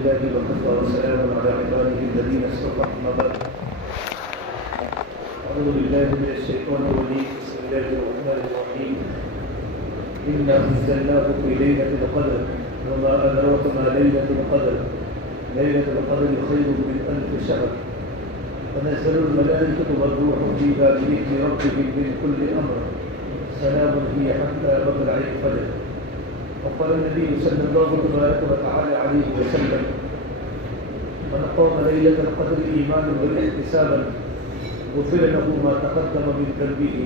لله وكفى وسلام على عباده الذين اصطفى أما بعد. أعوذ بالله من الشيطان الرجيم. بسم الله الرحمن الرحيم. إنا أنزلناه في ليلة القدر وما أدراك ما ليلة القدر. ليلة القدر خير من ألف شهر. تنزل الملائكة والروح فيها بإذن ربهم من كل أمر. سلام هي حتى مطلع الفجر. وقال النبي صلى الله وتعالى عليه وسلم: من قام ليلة القدر إيمانا واحتسابا غفر له ما تقدم من ذنبه،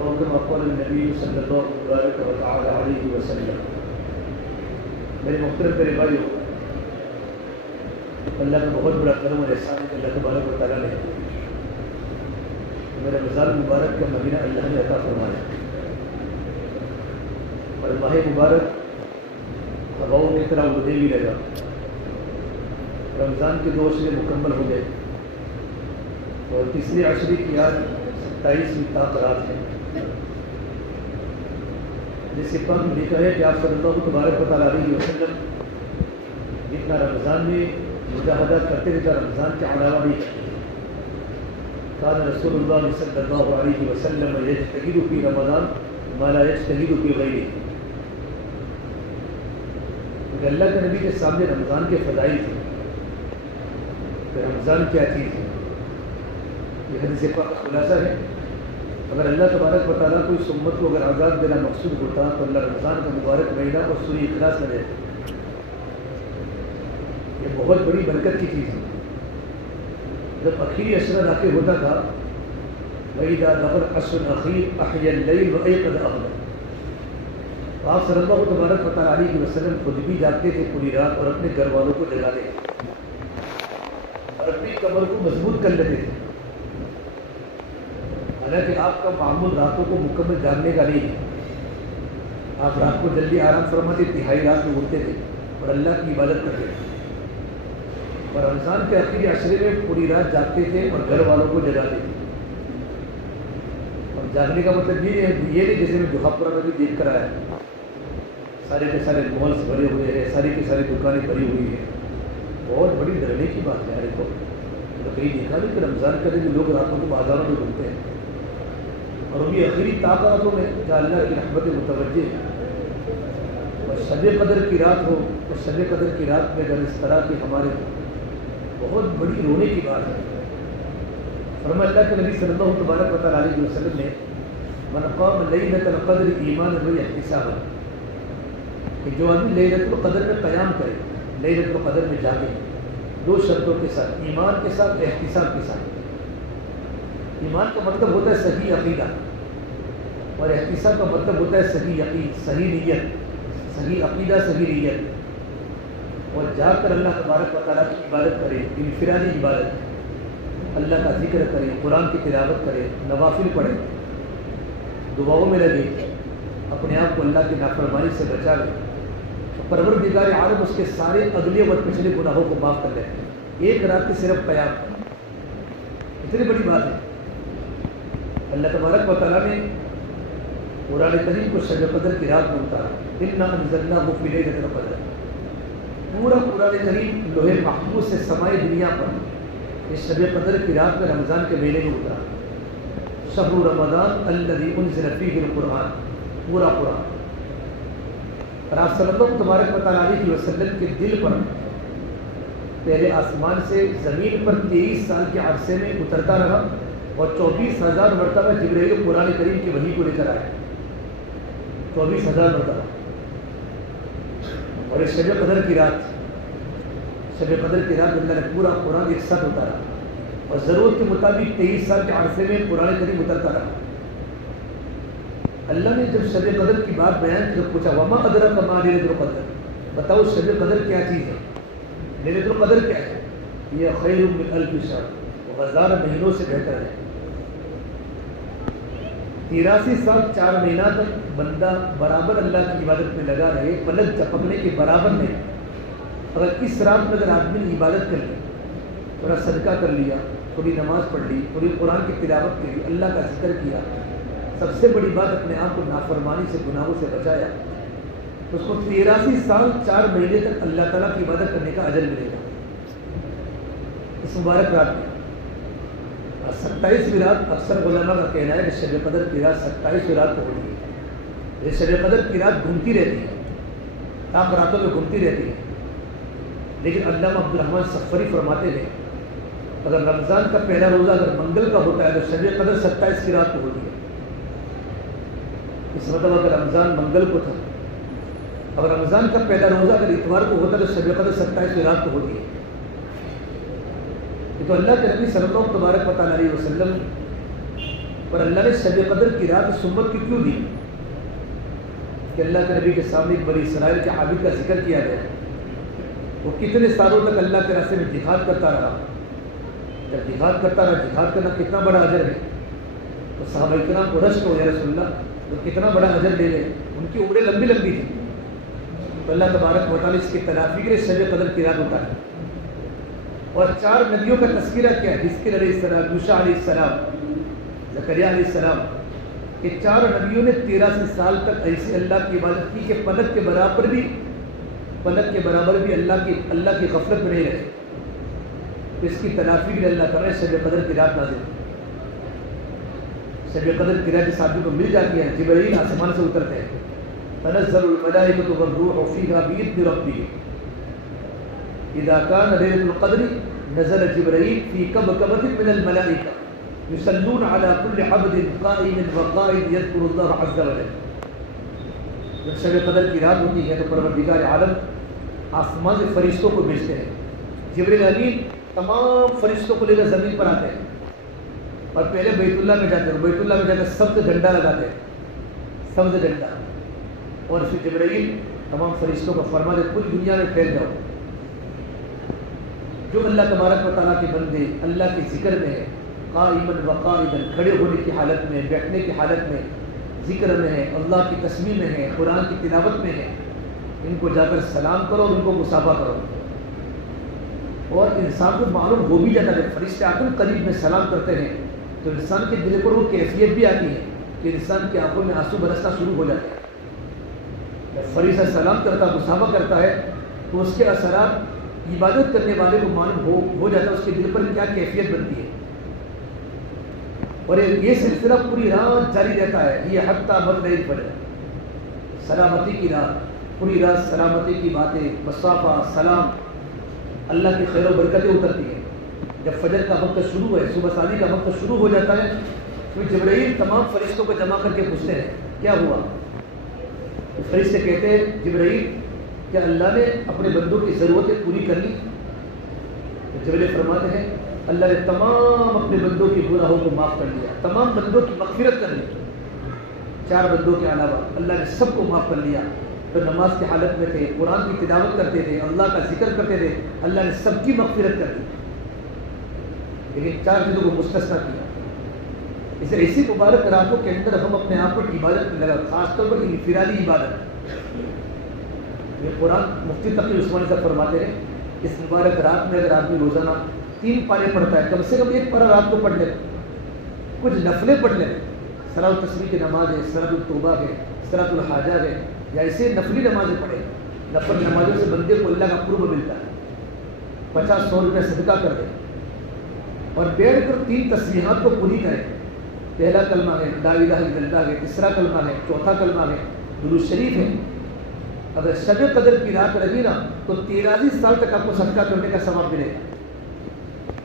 أو كما قال النبي صلى الله وتعالى عليه وسلم. میرے محترم میرے بھائیو، اللہ کا بہت بڑا کرم اور احسان ہے کہ اللہ تبارک و تعالیٰ نے میرا رمضان مبارک کا مہینہ اللہ نے عطا فرمایا، اور ماہ مبارک ہواؤں کی طرح اڑنے بھی لگا. رمضان کے 2 عشرے مکمل ہو گئے اور تیسرے عشرے کی آج 27ویں رات ہے، جس کے پر لکھا ہے کہ آپ صلی اللہ تبارک و تعالیٰ علیہ وسلم جتنا رمضان میں مجاہدات کرتے تھے رمضان کے علاوہ بھی کان رسول اللہ صلی اللہ علیہ وسلم یجتہد فی رمضان ما لا یجتہد فی غیرہ. کہ اللہ کے نبی کے سامنے رمضان کے فضائل تھے کہ رمضان کیا چیز ہے. یہ حدیث پاک کا خلاصہ ہے. اگر اللہ تبارک و تعالیٰ کو اس امت کو اگر آزاد دینا مقصود ہوتا تو اللہ رمضان کا مبارک مہینہ اور سورہ اخلاص نہ دیتا. یہ بہت بڑی برکت کی چیز ہے. جب اخیری عشرہ داخل ہوتا تھا وَإِذَا دَخَلَ الْعَشْرُ الْأَخِيرُ أَحْيَا اللَّيْلَ وَأَيْقَظَ أَهْلَهُ. آپ صلی اللہ تبارک و تعالیٰ علیہ وسلم خود بھی جاگتے تھے پوری رات اور اپنے گھر والوں کو جگاتے تھے اور اپنی کمر کو مضبوط کر لیتے تھے. حالانکہ آپ کا معمول راتوں کو مکمل جاگنے کا نہیں ہے. آپ رات کو جلدی آرام فرماتے، تہائی رات میں اٹھتے تھے اور اللہ کی عبادت کرتے تھے، اور رمضان کے آخری عشرے میں پوری رات جاگتے تھے اور گھر والوں کو جگاتے تھے. اور جاگنے کا مطلب یہ نہیں جیسے میں جوہاپورہ میں بھی دیکھ کر آیا، سارے کے سارے مالس بھرے ہوئے ہیں، ساری کی ساری دکانیں بھری ہوئی ہیں. بہت بڑی ڈرنے کی بات ہے. کو کہیں دیکھا نہیں کہ رمضان کے دن لوگ راتوں کو بازاروں میں گھومتے ہیں اور وہ بھی آخری طاقتوں میں جہاں اللہ کی رحمت متوجہ ہے. اور شب قدر کی رات ہو تو شب قدر کی رات میں اگر اس طرح کی ہمارے بہت بڑی رونے کی بات ہے. فرمایا اللہ کے نبی صلی اللہ تبارک و تعالیٰ علیہ وسلم نے من قام لیلۃ القدر ایمانا واحتسابا، کہ جو آدمی لیلۃ القدر میں قیام کرے، لیلۃ القدر میں جاگے 2 شرطوں کے ساتھ، ایمان کے ساتھ، احتساب کے ساتھ. ایمان کا مطلب ہوتا ہے صحیح عقیدہ، اور احتساب کا مطلب ہوتا ہے صحیح یقین، صحیح نیت، صحیح عقیدہ، صحیح نیت. اور جا کر اللہ تبارک و تعالیٰ کی عبادت کرے، انفرادی عبادت، اللہ کا ذکر کرے، قرآن کی تلاوت کرے، نوافل پڑھے، دعاؤں میں لگے، اپنے آپ کو اللہ کی نافرمانی سے بچا لے. پروردگار عالم اس کے سارے اگلے اور پچھلے گناہوں کو معاف کر لے. ایک رات کی صرف قیام، اتنی بڑی بات ہے. اللہ تبارک و تعالیٰ نے قرآن کریم کو شب قدر کی رات میں اتارا. انا انزلناہ فی لیلۃ القدر. پورا قرآن کریم لوح محفوظ سے سمائے دنیا پر اس شب قدر کی رات میں رمضان کے مہینے میں اترا. شہر رمضان الذی انزل فیہ القرآن، پورا قرآن. اور آپ صلی اللہ تبارک و تعالیٰ علیہ وسلم کے دل پر پہلے آسمان سے زمین پر 23 سال کے عرصے میں اترتا رہا اور 24,000 مرتبہ جبرائیل قرآن کریم کی وحی کو لے کر آئے. 24,000 مرتبہ. اور اس شب قدر کی رات اللہ نے پورا قرآن ایک ساتھ اتارا اور ضرورت کے مطابق 23 سال کے عرصے میں قرآن کریم اترتا رہا. اللہ نے جب شب قدر کی بات بیان کی تو پوچھا وما ادراک ما لیلۃ القدر، بتاؤ شب قدر کیا چیز ہے، لیلۃ القدر کیا ہے؟ یہ خیر من الف شہر، وہ 1000 مہینوں سے بہتر ہے. 83 سال 4 مہینہ تک بندہ برابر اللہ کی عبادت میں لگا رہے، پلک جھپکنے کے برابر نہیں. اگر اس رات میں اگر آدمی نے عبادت کر لی، تھوڑا صدقہ کر لیا، تھوڑی نماز پڑھ لی، تھوڑی قرآن کی تلاوت کی، اللہ کا ذکر کیا، سب سے بڑی بات اپنے آپ کو نافرمانی سے، گناہوں سے بچایا، تو اس کو 83 سال 4 مہینے تک اللہ تعالیٰ کی عبادت کرنے کا اجر ملے گا اس مبارک رات میں۔ 27ویں رات اکثر علماء کا کہنا ہے کہ شب قدر کی رات 27ویں رات کو ہوتی ہے۔ یہ شب قدر کی رات گھومتی رہتی ہے، آپ راتوں میں گھومتی رہتی ہے، لیکن علامہ عبد الرحمن صفری فرماتے ہیں اگر رمضان کا پہلا روزہ اگر منگل کا ہوتا ہے تو شب قدر 27 کی رات کو ہوتی ہے۔ اس مطلب اگر رمضان منگل کو تھا، اگر رمضان کا پہلا روزہ اگر اتوار کو ہوتا ہے تو شب قدر 27 رات کو ہوتی ہے۔ تو اللہ کے نبی صلی اللہ تبارک و تعالیٰ علیہ وسلم پر اللہ نے شب قدر کی رات اس امت کی کیوں دی کہ اللہ کے نبی کے سامنے ایک بنی اسرائیل کے عابد کا ذکر کیا گیا، وہ کتنے سالوں تک اللہ کے راستے میں جہاد کرتا رہا، جب جہاد کرتا رہا، جہاد کرنا کتنا بڑا اجر ہے، تو صحابہ کرام کو رشک ہو یا رسول اللہ تو کتنا بڑا اجر لے لیں، ان کی عمریں لمبی لمبی تھیں، تو اللہ تبارک و تعالیٰ اس کی تلافی کے لیے شب قدر کی رات اتاری۔ اور 4 نبیوں کا تذکرہ کیا ہے، حزقیل علیہ السلام، یوشع علیہ السلام، زکریا علیہ السلام، کہ 4 نبیوں نے 83 سال تک ایسی اللہ کی عبادت کی کہ پلک کے برابر بھی اللہ کی غفلت میں نہیں رہے، تو اس کی تلافی کے لیے اللہ تعالیٰ شب قدر کی رات نازل کی۔ شب قدر کی رات جس آدمی کو مل جاتی ہے، جبرائیل آسمان سے اترتے ہیں، تنزل الملائکۃ والروح فیہا بإذن ربہم، اذا کان لیلۃ القدر نزل جبرائیل فی کبکبۃ من الملائکہ یصلون علی کل عبد قائم وقائد یذکر اللہ عز وجل۔ جب شب قدر کی رات ہوتی ہے تو پروردگار عالم آسمان سے فرشتوں کو بھیجتے ہیں، جبرائیل امین تمام فرشتوں کو لے کر زمین پر آتے ہیں اور پہلے بیت اللہ میں جاتے ہیں، بیت اللہ میں جا کر سبز جھنڈا لگاتے ہیں، سبز جھنڈا، اور پھر جبرائیل تمام فرشتوں کو فرما دے پوری دنیا میں پھیل جاؤ، جو اللہ تبارک و تعالیٰ کے بندے اللہ کے ذکر میں ہے، قائماً وقائداً، کھڑے ہونے کی حالت میں، بیٹھنے کی حالت میں، ذکر میں ہے، اللہ کی تسبیح میں ہے، قرآن کی تلاوت میں ہے، ان کو جا کر سلام کرو اور ان کو مصافحہ کرو۔ اور انسان کو معلوم ہو بھی جاتا ہے، فرشتے آ کر قریب میں سلام کرتے ہیں تو انسان کے دل پر وہ کیفیت بھی آتی ہے کہ انسان کی آنکھوں میں آنسو برسنا شروع ہو جاتے ہیں۔ جب فرشتہ سلام کرتا ہے، مصافحہ کرتا ہے تو اس کے اثرات عبادت کرنے والے کو معلوم ہو جاتا ہے، اس کے دل پر کیا کیفیت بنتی ہے، اور یہ سلسلہ پوری رات جاری رہتا ہے، یہ حتیٰ مطلع الفجر، سلامتی کی رات، پوری رات سلامتی کی باتیں، مصافحہ، سلام، اللہ کی خیر و برکتیں اترتی ہیں۔ جب فجر کا وقت شروع ہے، صبح سالی کا وقت شروع ہو جاتا ہے تو جبرائیل تمام فرشتوں کو جمع کر کے پوچھتے ہیں کیا ہوا، تو فرشتے کہتے ہیں جبرائیل کیا اللہ نے اپنے بندوں کی ضرورتیں پوری کر لی؟ تو جبرائیل فرماتے ہیں اللہ نے تمام اپنے بندوں کے گناہوں کو معاف کر دیا، تمام بندوں کی مغفرت کر لی، 4 بندوں کے علاوہ اللہ نے سب کو معاف کر لیا۔ تو نماز کی حالت میں تھے، قرآن کی تلاوت کرتے تھے، اللہ کا ذکر کرتے تھے، اللہ نے سب کی مغفرت کر دی، لیکن 4 چیزوں کو مستثنیٰ کیا۔ اس ایسی مبارک راتوں کے اندر ہم اپنے آپ کو عبادت میں لگا، خاص طور پر انفرادی عبادت۔ یہ قرآن مفتی تقی عثمانی صاحب فرماتے ہیں اس مبارک رات میں اگر آدمی روزانہ 3 پارے پڑھتا ہے، کم سے کم 1 پارہ رات کو پڑھ لے، کچھ نفلیں پڑھ لے، صلاۃ التسبیح کی نماز ہے، صلاۃ التوبہ ہے، صلاۃ الحاجہ ہے، یا ایسے نفلی نمازیں پڑھے، نفل نمازوں سے بندے کو اللہ کا قرب ملتا ہے، 50-100 روپے صدقہ کر دے اور بیٹھ کر 3 تسبیحات کو پوری کرے۔ پہلا کلمہ ہے لا الہ الا اللہ ہے، تیسرا کلمہ ہے، چوتھا کلمہ ہے درود شریف ہے۔ اگر شب قدر کی رات رہی نا تو 83 سال تک آپ کو صدقہ کرنے کا ثواب ملے گا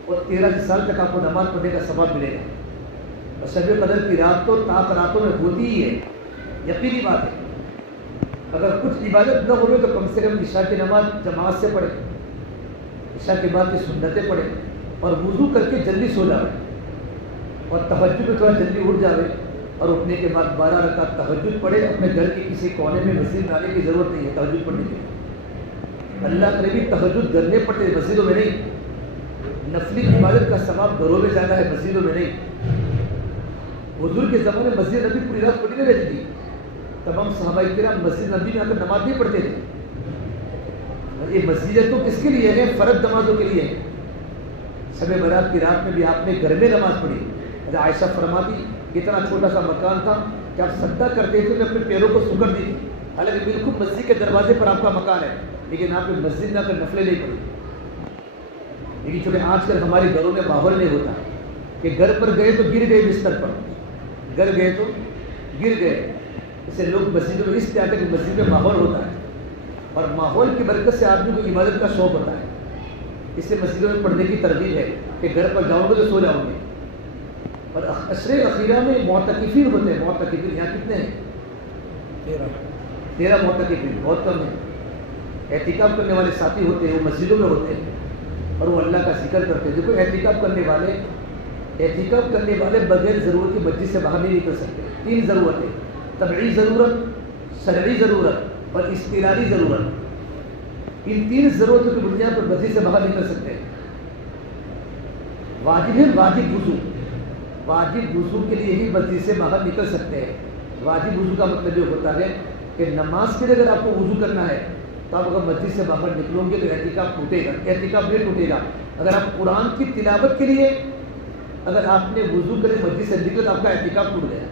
اور 83 سال تک آپ کو نماز پڑھنے کا ثواب ملے گا۔ اور شب قدر کی رات تو طاق راتوں میں ہوتی ہی ہے، یقینی بات ہے۔ اگر کچھ عبادت نہ ہوئے تو کم سے کم عشاء کی نماز جماعت سے پڑھے، عشاء کے بعد کی سنتیں پڑھے اور وضو کر کے جلدی سو جاوے اور تہجد میں تھوڑا جلدی اٹھ جاوے اور اٹھنے کے بعد 12 رکعت تہجد پڑھے۔ اپنے گھر کے کسی کونے میں مسجد آنے کی ضرورت نہیں ہے تہجد پڑھنے کی، اللہ کے نبی تہجد گھر میں پڑھتے، مسجدوں میں نہیں۔ نفلی عبادت کا ثواب گھروں میں زیادہ ہے، مسجدوں میں نہیں۔ حضور کے زمانے میں مسجد نبی پوری رات پڑھی نہیں رہتی تھی، تمام صحابہ کرام مسجد نبی میں آ کر نماز نہیں پڑھتے تھے۔ یہ مسجد تو کس کے لیے ہے؟ فرض نمازوں کے لیے۔ شب برات کی رات میں بھی آپ نے گھر میں نماز پڑھی۔ عائشہ فرماتی اتنا چھوٹا سا مکان تھا کہ آپ سجدہ کرتے تھے تو اپنے پیروں کو سکڑ دی تھی، حالانکہ بالکل مسجد کے دروازے پر آپ کا مکان ہے، لیکن آپ نے مسجد نہ کر نفلیں نہیں پڑھی. لیکن چونکہ آج کل ہمارے گھروں میں ماحول نہیں ہوتا کہ گھر پر گئے تو گر گئے بستر پر، گھر گئے تو گر گئے. اس سے لوگ مسجدوں میں اس لیے آتے ہیں کہ مسجد میں ماحول ہوتا ہے، اور ماحول کی برکت سے آدمی کو عبادت کا شوق ہوتا ہے. اس سے مسجدوں میں پڑھنے کی ترغیب ہے کہ گھر پر جاؤ گے تو سو جاؤ گے. اور عشرے اخیرہ میں معتکفین ہوتے ہیں. معتکفین یہاں کتنے ہیں؟ 13 معتکفین، بہت کم ہیں. اعتکاف کرنے والے ساتھی ہوتے ہیں، وہ مسجدوں میں ہوتے ہیں اور وہ اللہ کا ذکر کرتے ہیں. دیکھو اعتکاف کرنے والے بغیر ضرورت کی مسجد سے باہر نہیں نکل سکتے. 3 ضرورتیں: طبعی ضرورت، شرعی ضرورت اور اضطراری ضرورت. ان 3 ضرورتوں کی بنیاد پر مسجد سے باہر نکل سکتے ہیں. واجب ہے واجب وضو. واجب وضو کے لیے ہی مسجد سے باہر نکل سکتے ہیں. واجب وضو کا مطلب یہ ہوتا ہے کہ نماز کے لیے اگر آپ کو وضو کرنا ہے تو آپ اگر مسجد سے باہر نکلو گے تو اعتکاف ٹوٹے گا. اعتکاف نہیں ٹوٹے گا. اگر آپ قرآن کی تلاوت کے لیے اگر آپ نے وضو کرے مسجد سے نکلے تو آپ کا اعتکاف ٹوٹ گیا.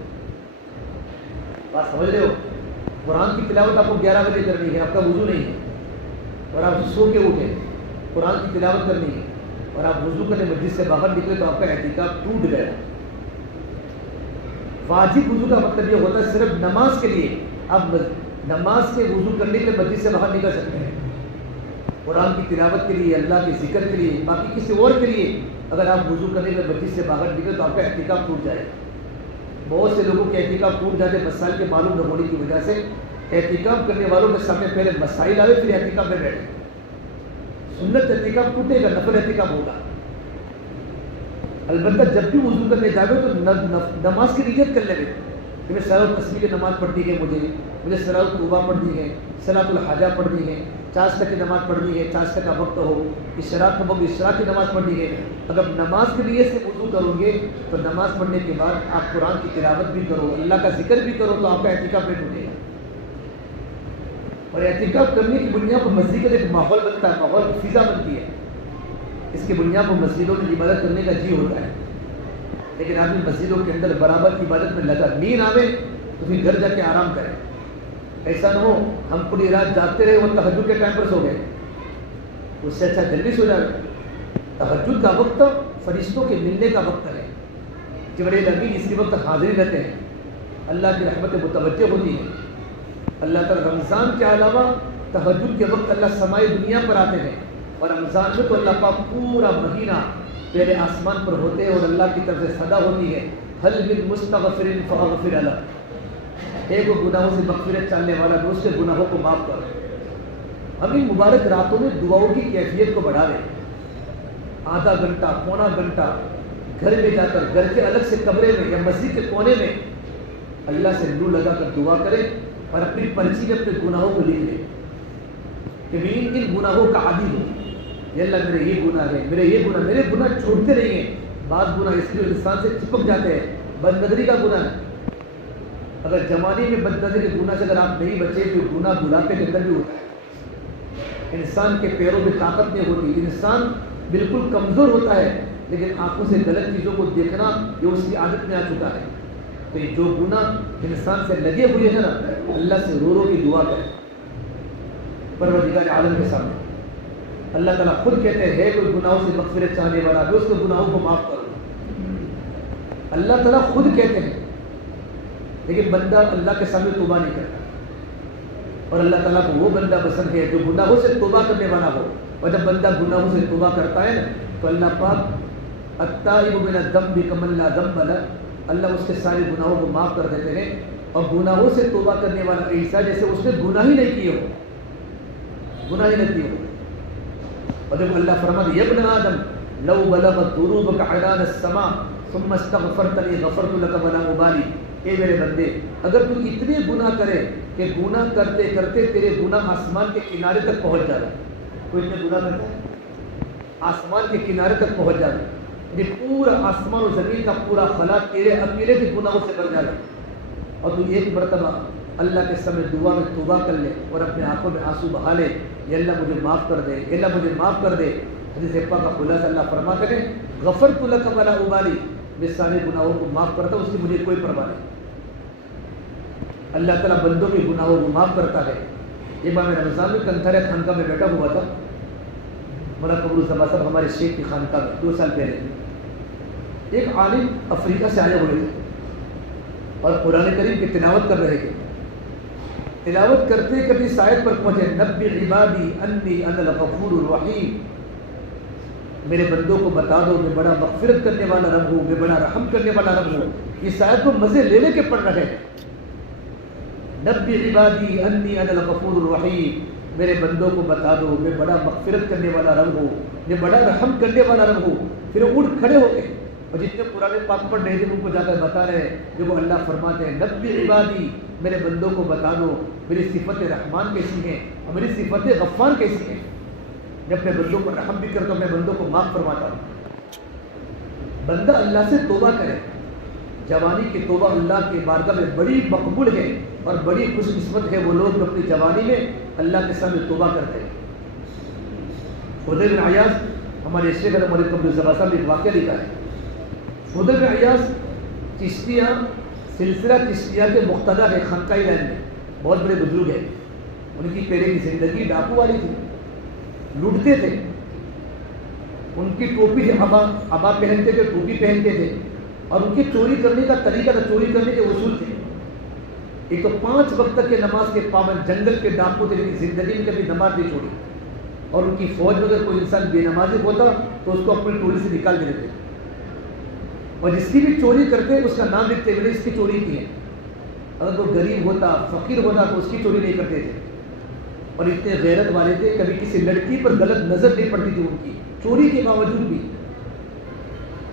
بات سمجھ رہے ہو؟ قرآن کی تلاوت آپ کو 11 بجے کرنی ہے، آپ کا وضو نہیں ہے اور آپ سو کے اٹھے، قرآن کی تلاوت کرنی ہے اور آپ وضو کرنے مسجد سے باہر نکلے تو آپ کا اعتکاف ٹوٹ گیا. واجب وضو کا مطلب یہ ہوتا ہے صرف نماز کے لیے آپ نماز کے وضو کرنے کے لیے مسجد سے باہر نکل سکتے ہیں. قرآن کی تلاوت کے لیے، اللہ کے ذکر کے لیے، باقی کسی اور کے لیے اگر آپ وضو کرنے کے مسجد سے باہر نکلے تو آپ کا اعتکاف ٹوٹ جائے. بہت سے لوگوں کے اعتکاف ٹوٹ جاتے مسائل کے معلوم نہ ہونے کی وجہ سے. اعتکاف کرنے والوں کے سامنے پہلے مسائل آئے پھر اعتکاف میں بیٹھے. سنت اعتکاف ٹوٹے گا، نفل اعتکاف ہوگا. البتہ جب بھی وضو کرنے جاوے تو نماز کی نیت کر لے کہ میں صلاۃ التسبیح کی نماز پڑھنی ہے، مجھے صلاۃ التوبہ پڑھنی ہے، صلاۃ الحاجہ پڑھنی ہے، چاشت کی نماز پڑھنی ہے، چاشت کا وقت ہو، اشراق کا وقت اشراق کی نماز پڑھنی ہے. اگر نماز کے لیے سے وضو کرو گے تو نماز پڑھنے کے بعد آپ قرآن کی تلاوت بھی کرو، اللہ کا ذکر بھی کرو تو آپ کا اعتکاف نہیں ٹوٹے گا. اور اعتکاف کرنے کی بنیاد پر مسجد کا ایک ماحول بنتا ہے، ماحول کی فضا بنتی ہے. اس کی بنیاد پر مسجدوں میں عبادت کرنے کا جی ہوتا ہے. لیکن آدمی مسجدوں کے اندر برابر کی عبادت میں لگا، نیند آوے تو پھر گھر جا کے آرام کرے. ایسا نہ ہو ہم پوری رات جاگتے رہے اور تہجد کے ٹائم پر سو گئے. اس سے اچھا جلدی سو جائے. تہجد کا وقت فرشتوں کے ملنے کا وقت ہے. جبرائیل امین اس کے وقت حاضر رہتے ہیں، اللہ کی رحمت متوجہ ہوتی ہے. اللہ تعالیٰ رمضان کے علاوہ تہجد کے وقت اللہ سمائی دنیا پر آتے ہیں، اور رمضان میں تو اللہ پاک پورا مہینہ پہلے آسمان پر ہوتے ہیں اور اللہ کی طرف سے صدا ہوتی ہے، حل من مستغفر فاغفر له. ایک گناہوں سے مغفرت چاہنے والا جو اس کے گناہوں کو معاف کر. ہم ان مبارک راتوں میں دعاؤں کی کیفیت کو بڑھا لیں. آدھا گھنٹہ، پونا گھنٹہ گھر میں جا کر، گھر کے الگ سے کمرے میں یا مسجد کے کونے میں اللہ سے لو لگا کر دعا کریں اور اپنی پرچی میں اپنے گناہوں کو لکھ لیں کہ میں ان گناہوں کا عادی ہوں. یا اللہ میرے یہ گناہ ہے، میرے گناہ چھوڑتے نہیں ہیں. بعض گناہ اس لیے انسان سے چپک جاتے ہیں. بد نظری کا گناہ ہے، اگر جوانی میں بد نظری کے گناہ سے اگر آپ نہیں بچے تو گناہ بڑھاپے کے اندر بھی ہوتا ہے. انسان کے پیروں میں طاقت نہیں ہوتی، انسان بالکل کمزور ہوتا ہے، لیکن آنکھوں سے غلط چیزوں کو دیکھنا یہ اس کی عادت میں آ چکا ہے. تو یہ جو گناہ انسان سے لگے ہوئے ہیں نا، اللہ سے رو رو کی دعا کریں پروردگار عالم کے سامنے. اللہ تعالیٰ خود کہتے ہیں کوئی گناہوں سے مغفرت چاہنے والا جو اس کے گناہوں کو معاف کرو. اللہ تعالیٰ خود کہتے ہیں، لیکن بندہ اللہ کے سامنے توبہ نہیں کرتا. اور اللہ تعالیٰ کو وہ بندہ پسند ہے جو گناہوں سے توبہ کرنے والا ہو. اور جب بندہ گناہوں سے توبہ کرتا ہے نا تو اللہ پاک التائب من الذنب کمن لا ذنب لہ، اللہ اس کے سارے گناہوں کو معاف کر دیتے ہیں. اور گناہوں سے توبہ کرنے والا ایسا جیسے اس نے گناہ ہی نہیں کیے ہو، گناہ ہی نہیں کیے ہو. اور جب اللہ فرماتے یا ابن آدم لو بلغت ذنوبک عنان السماء ثم استغفرتنی غفرت لک ولا ابالی. اے میرے بندے اگر تو اتنے گناہ کرے کہ گناہ کرتے کرتے تیرے گناہ آسمان کے کنارے تک پہنچ جائے. کوئی اتنے گناہ کرتا ہے آسمان کے کنارے تک پہنچ جائے، یہ پورا آسمان و زمین کا پورا خلا تیرے اکیلے کے گناہوں سے بھر جائے. اور تو ایک مرتبہ اللہ کے سامنے دعا میں توبہ کر لے اور اپنے آنکھوں میں آنسو بہا لے، یا اللہ مجھے معاف کر دے، یا اللہ مجھے معاف کر دے. حدیث پاک کا خلاصہ اللہ فرماتے ہیں غفرت لک ولا ابالی، میں سارے گناہوں کو معاف کرتا ہوں، اس کی مجھے کوئی پرواہ نہیں. اللہ تعالیٰ بندوں کے گناہوں کو معاف کرتا ہے. ایک بار میں رمضان میں کنتھاریا خانقاہ میں بیٹھا ہوا تھا، مولانا قمر الزمان صاحب ہمارے شیخ کی خانقاہ میں 2 سال پہلے. ایک عالم افریقہ سے آئے ہوئے تھے اور قرآن کریم کی تلاوت کر رہے تھے. تلاوت کرتے کرتے اس آیت پر پہنچے، نبی عبادی انی انا الغفور الرحیم، میرے بندوں کو بتا دو میں بڑا مغفرت کرنے والا رب ہوں، میں بڑا رحم کرنے والا رب ہوں. اس آیت کو مزے لے لے کے پڑھ رہے ہیں. نبی عبادی انی انا الغفور الرحیم، میرے بندوں کو بتا دو میں بڑا مغفرت کرنے والا رب ہوں، میں بڑا رحم کرنے والا رب ہوں. پھر وہ اٹھ کھڑے ہو گئے اور جتنے قرآن پاک پڑھ رہے تھے ان کو جا کر بتا رہے ہیں جو وہ اللہ فرماتے ہیں نبی عبادی، میرے بندوں کو بتا دو میری صفت رحمان کیسی ہے اور میری صفت غفار کیسی ہے. میں اپنے بندوں پر رحم بھی کرتا ہوں، میں بندوں کو معاف فرماتا ہوں. بندہ اللہ سے توبہ کرے. جوانی کی توبہ اللہ کے بارگاہ میں بڑی مقبول ہے اور بڑی خوش قسمت ہے وہ لوگ جو اپنی جوانی میں اللہ کے سامنے توبہ کرتے ہیں. فضیل بن عیاض ہمارے شیخ مولانا قمر الزمان صاحب نے ایک واقعہ لکھا ہے. فضیل بن عیاض چشتیہ سلسلہ چشتیہ کے مقتدی ہے خانقاہ لائن میں، بہت بڑے بزرگ ہیں. ان کی پہلے کی زندگی ڈاکو والی تھی، لوٹتے تھے. ان کی ٹوپی عبا پہنتے تھے، ٹوپی پہنتے تھے اور ان کے چوری کرنے کا طریقہ تھا، چوری کرنے کے اصول تھے. ایک تو 5 وقت کے نماز کے پابند جنگل کے ڈاکو تھے، لیکن زندگی میں کبھی نماز نہیں چھوڑی. اور ان کی فوج میں اگر کوئی انسان بے نمازی ہوتا تو اس کو اپنی ٹولی سے نکال کے دیتے اور جس کی بھی چوری کرتے اس کا نام لکھتے میں نے اس کی چوری کی ہے. اگر کوئی غریب ہوتا فقیر ہوتا تو اس کی چوری نہیں کرتے تھے. اور اتنے غیرت والے تھے، کبھی کسی لڑکی پر غلط نظر نہیں پڑتی تھی. ان کی چوری کے باوجود بھی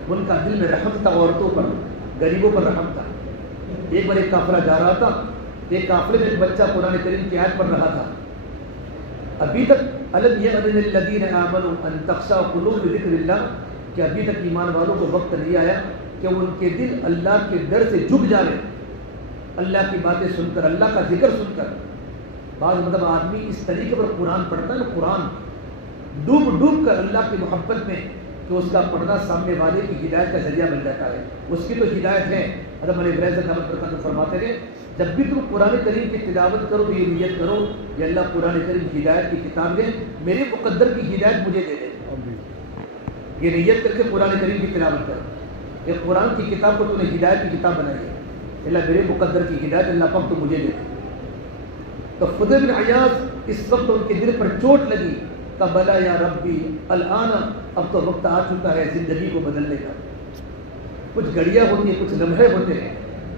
ان کا دل میں رحم تھا، عورتوں پر غریبوں پر رحم تھا. ایک بار ایک قافلہ جا رہا تھا، ایک قافلے میں ایک بچہ قرآن کریم کی آیت پڑھ رہا تھا. ابھی تک الم یأذن للذین آمنوا ان تخشع قلوبهم لذکر اللہ، کہ ابھی تک ایمان والوں کو وقت نہیں آیا کہ ان کے دل اللہ کے ڈر سے جھک جائے، اللہ کی باتیں سن کر، اللہ کا ذکر سن کر. بعض مطلب آدمی اس طریقے پر قرآن پڑھتا ہے نا، قرآن ڈوب ڈوب کر اللہ کی محبت میں، کہ اس کا پڑھنا سامنے والے کی ہدایت کا ذریعہ بن جاتا ہے. اس کی تو ہدایت ہے. حضرت علی ابراہیم فرماتے ہیں جب بھی تم قرآن کریم کی تلاوت کرو تو یہ نیت کرو کہ اللہ قرآن کریم ہدایت کی کتاب دے، میرے مقدر کی ہدایت مجھے دے دے. یہ نیت کر کے قرآن کریم کی تلاوت کرو کہ قرآن کی کتاب کو تو نے ہدایت کی کتاب بنائی ہے، اللہ میرے مقدر کی ہدایت اللہ پاک تو مجھے دے. تو فضیل بن عیاض اس وقت ان کے دل پر چوٹ لگی. بلا یا ربی الآن، اب تو وقت آ چکا ہے زندگی کو بدلنے کا. کچھ گھڑیاں ہوتی ہیں، کچھ لمحے ہوتے ہیں،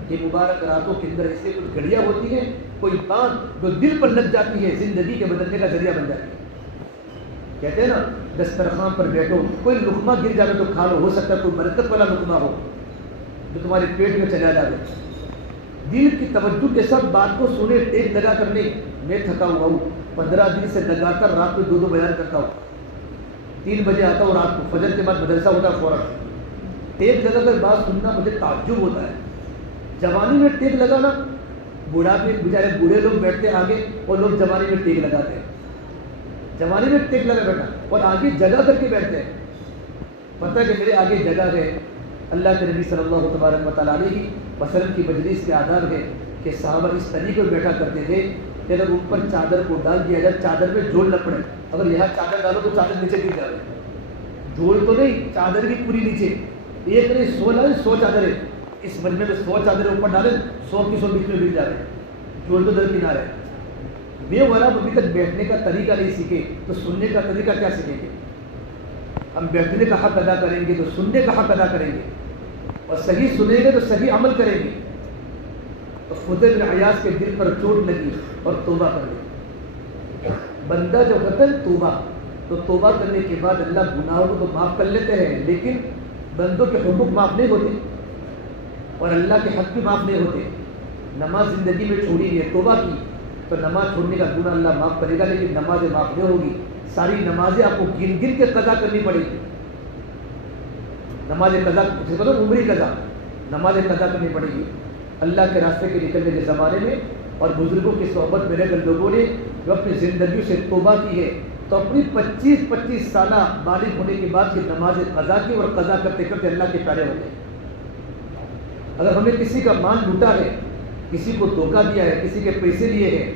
یہ مبارک راتوں کے اندر ایسے کچھ گھڑیاں ہوتی ہیں، کوئی بات جو دل پر لگ جاتی ہے زندگی کے بدلنے کا ذریعہ بن جاتی ہے. کہتے ہیں نا دسترخوان پر بیٹھو، کوئی لقمہ گر جائے تو کھا لو، ہو سکتا ہے کوئی برکت والا لقمہ ہو جو تمہارے پیٹ میں چلا جائے. دل کی توجہ کے ساتھ بات کو سنے، ٹیک لگا کر نہیں. میں تھکا ہوا ہوں، 15 دن سے لگاتار رات کو 2 بیان کرتا ہوں. 3 بجے آتا ہوں رات کو، فجر کے بعد مدرسہ ہوتا ہے فوراً. ٹیک لگا کر بات سننا مجھے تعجب ہوتا ہے. جوانی میں ٹیک لگانا، بوڑھاپے بیچارے بوڑھے لوگ بیٹھتے ہیں آگے اور لوگ جوانی میں ٹیک لگاتے ہیں. جوانی میں ٹیک لگا بیٹھا اور آگے جگہ کر کے بیٹھتے ہیں. پتہ ہے کہ میرے آگے جگہ ہے. اللہ کے نبی صلی اللہ تبارک و تعالیٰ علیہ وسلم کی مجلس کے آداب ہے کہ صحابہ اس طریقے پر بیٹھا کرتے تھے کہ اگر اوپر چادر کو ڈال دیا جائے چادر میں جوڑ نہ پڑے. اگر یہاں چادر ڈالو تو چادر نیچے گر جائے. جوڑ تو نہیں، چادر کی پوری نیچے. ایک نہیں 100 چادریں اس مجمع میں 100 چادریں اوپر ڈالیں، 100 کی 100 بیچ میں گر جا رہے. جوڑ تو در کنارے. بے غلام ابھی تک بیٹھنے کا طریقہ نہیں سیکھے تو سننے کا طریقہ کیا سیکھیں گے؟ ہم بیٹھنے کا حق ادا کریں گے تو سننے کا حق ادا کریں گے، اور صحیح سنیں گے تو صحیح عمل کریں گے. تو فضیل بن عیاض کے دل پر چوٹ لگی اور توبہ کر لی. بندہ جو کرتا ہے توبہ، تو توبہ کرنے کے بعد اللہ گناہوں کو تو معاف کر لیتے ہیں، لیکن بندوں کے حقوق معاف نہیں ہوتے اور اللہ کے حق بھی معاف نہیں ہوتے. نماز زندگی میں چھوڑی ہے، توبہ کی تو نماز چھوڑنے کا گناہ اللہ معاف کرے گا، لیکن نمازیں معاف نہیں ہوگی. ساری نمازیں آپ کو گن گن کے قضا کرنی پڑے گی. نماز قضا، جس کو عمری قضا، نماز قضا کرنی پڑے گی. اللہ کے راستے کے نکلنے کے زمانے میں اور بزرگوں کی صحبت میں رہ کر لوگوں نے جو اپنی زندگی سے توبہ کی ہے تو اپنی 25 سالہ بالغ ہونے کے بعد کی نماز قضا کی اور قضا کرتے کرتے اللہ کے پیارے ہو گئے. اگر ہمیں کسی کا مال لوٹا ہے، کسی کو دھوکہ دیا ہے، کسی کے پیسے لیے ہیں،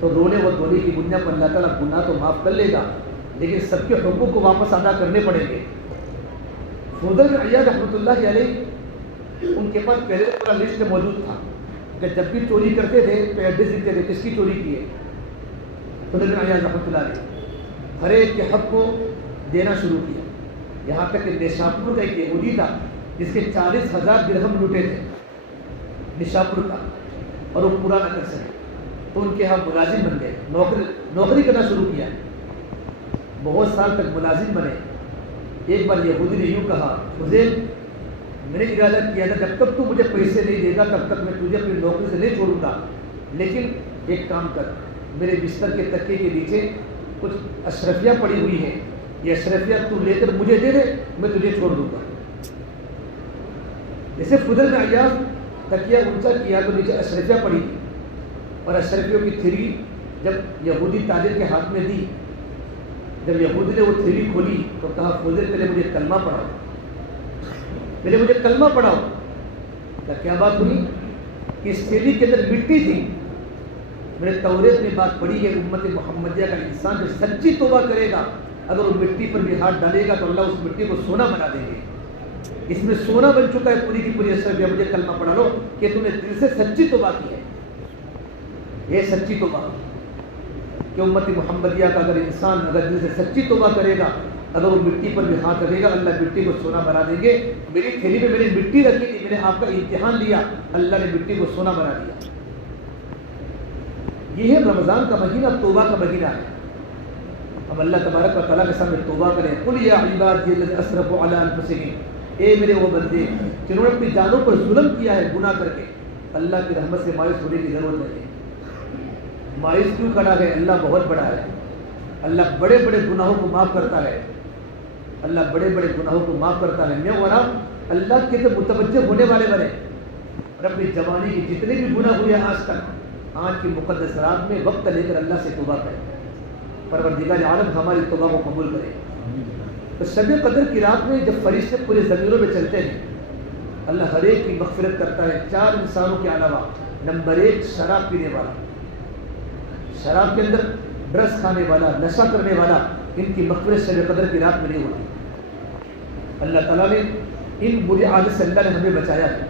تو رونے و دھونے کی بنیاد پر اللہ تعالیٰ گناہ تو معاف کر لے گا، لیکن سب کے حقوق کو واپس ادا کرنے پڑیں گے۔ فضیل بن عیاض رحمۃ اللہ علیہ، ان کے پاس پہلے پورا لسٹ موجود تھا کہ جب بھی چوری کرتے تھے تو ایڈریس لکھتے تھے کس کی چوری کی ہے۔ فضیل بن عیاض رحمۃ اللہ علیہ ہر ایک کے حق کو دینا شروع کیا، یہاں تک کہ نیشاپور کا ایک یہودی تھا جس کے 40,000 درہم لوٹے تھے نیشاپور کا، اور وہ پورا نہ کر سکے تو ان کے یہاں ملازم بن گئے، نوکری کرنا شروع کیا، بہت سال تک ملازم بنے۔ ایک بار یہودی نے یوں کہا، فضیل میں نے ارادہ کیا تھا جب تک تو مجھے پیسے نہیں دے گا تب تک میں تجھے اپنی نوکری سے نہیں چھوڑوں گا، لیکن ایک کام کر، میرے بستر کے تکیے کے نیچے کچھ اشرفیہ پڑی ہوئی ہے، یہ اشرفیہ تو لے کر مجھے دے دے، میں تجھے چھوڑ دوں گا۔ جیسے فضیل بن عیاض تکیہ اونچا کیا تو نیچے اشرفیہ پڑی تھی، اور اشرفیوں کی تھیلی جب یہودی تاجر کے ہاتھ میں دی، جب یہودی نے وہ تھیلی کھولی تو کہا، فضیل پہلے مجھے کلمہ پڑھاؤ، پہلے مجھے کلمہ پڑھاؤ۔ کیا بات ہوئی کہ اس تھیلی کے اندر مٹی تھی۔ میں نے توریت میں بات پڑھی ہے، امت محمدیہ کا انسان جو سچی توبہ کرے گا، اگر وہ مٹی پر بھی ہاتھ ڈالے گا تو اللہ اس مٹی کو سونا بنا دیں گے۔ اس میں سونا بن چکا ہے پوری کی پوری اشرفیہ، مجھے کلمہ پڑھا لو کہ تم نے دل سے سچی توبہ کی ہے۔ یہ سچی توبہ کہ امت محمدیہ کا اگر انسان اگر دل سے سچی توبہ کرے گا، اگر وہ مٹی پر بھی ہاتھ رکھے گا، اللہ مٹی کو سونا بنا دیں گے۔ میری تھیلی میں میں نے مٹی رکھی تھی، میں نے آپ کا امتحان لیا، اللہ نے مٹی کو سونا بنا دیا۔ یہ ہے رمضان کا مہینہ، توبہ کا مہینہ ہے۔ اب اللہ تبارک و تعالیٰ کے سامنے توبہ کریں۔ قل یا عبادی الذین اسرفوا علی انفسہم، اے میرے وہ بندے جنہوں نے اپنی جانوں پر ظلم کیا ہے گناہ کر کے، اللہ کی رحمت سے مایوس ہونے کی ضرورت نہیں ہے۔ مایوس کیوں کھڑا ہے؟ اللہ بہت بڑا ہے، اللہ بڑے بڑے گناہوں کو معاف کرتا ہے، اللہ بڑے بڑے گناہوں کو معاف کرتا ہے۔ میں اور آپ اللہ کے طرف متوجہ ہونے والے بنے، اور اپنی جوانی کی جتنے بھی گناہ ہوئے آج تک، آج کی مقدس رات میں وقت لے کر اللہ سے توبہ کریں، پروردگار عالم ہماری توبہ کو قبول کرے۔ تو شب قدر کی رات میں جب فرشتے پورے زمینوں میں چلتے ہیں، اللہ ہر ایک کی مغفرت کرتا ہے، 4 انسانوں کے علاوہ۔ نمبر 1 شراب پینے والا، شراب کے اندر ڈرس کھانے والا، نشہ کرنے والا، ان کی مغفرت شب قدر کی رات میں نہیں ہوتی۔ اللہ تعالیٰ نے ان بری عادت سے اللہ نے ہمیں بچایا ہے۔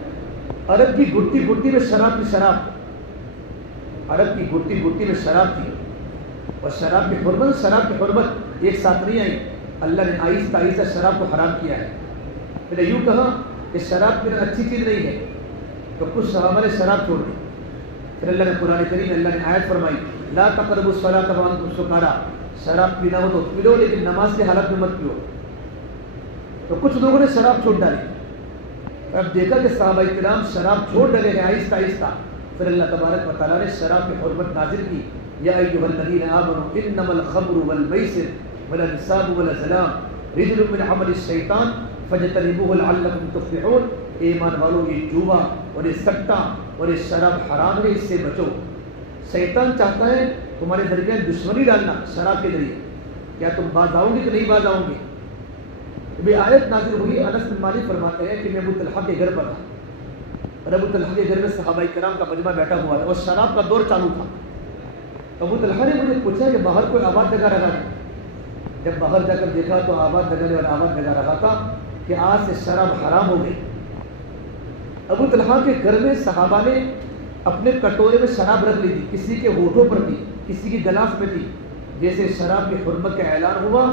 عرب کی گٹی گٹی میں شراب کی شراب، عرب کی گٹی گٹی میں شراب تھی، اور شراب کی حرمت ایک ساتھ نہیں آئی، اللہ نے آہستہ آہستہ شراب کو حرام کیا ہے۔ میں نے یوں کہا کہ شراب پینا اچھی چیز نہیں ہے، تو کچھ صحابہ نے شراب چھوڑ دی، پھر اللہ نے قرآن کریم میں اللہ نے آیت فرمائی، لا تقربوا الصلاۃ وانتم سکارا، شراب پینا ہو تو پی لو لیکن نماز کی حالت میں مت پیو۔ تو کچھ لوگوں نے شراب چھوڑ ڈالی، اب دیکھا کہ صحابہ کرام شراب چھوڑ ڈالے ہیں آہستہ آہستہ، پھر اللہ تبارک و تعالیٰ نے شراب کی حرمت نازل کی، یا ایھا الذین آمنوا انما الخمر والمیسر والانصاب والازلام رجل من عمل الشیطان فاجتنبوه لعلکم تفلحون۔ ایمان والو، یہ جوا اور یہ سٹا اور یہ شراب حرام ہے، اس سے بچو۔ شیطان چاہتا ہے تمہارے درمیان دشمنی ڈالنا شراب کے ذریعے، کیا تم باز آؤ گے کہ نہیں باز آؤ گے؟ یہ آیت نازل ہوئی، انس بن مالک فرماتے ہیں کہ میں ابو طلحہ کے گھر پر تھا، اور ابو طلحہ کے گھر میں صحابہ کرام کا مجمع بیٹھا ہوا تھا، اور شراب کا دور چالو تھا۔ تو ابو طلحہ نے مجھے پوچھا کہ باہر کوئی آواز لگا رہا ہے؟ جب باہر جا کر دیکھا تو آواز لگانے والا آواز لگا رہا تھا کہ آج سے شراب حرام ہو گئی۔ ابو طلحہ کے گھر میں صحابہ نے اپنے کٹورے میں شراب رکھ لی تھی، کسی کے ہونٹوں پر تھی، کسی کی گلاس میں تھی۔ جیسے شراب کی حرمت کا اعلان ہوا،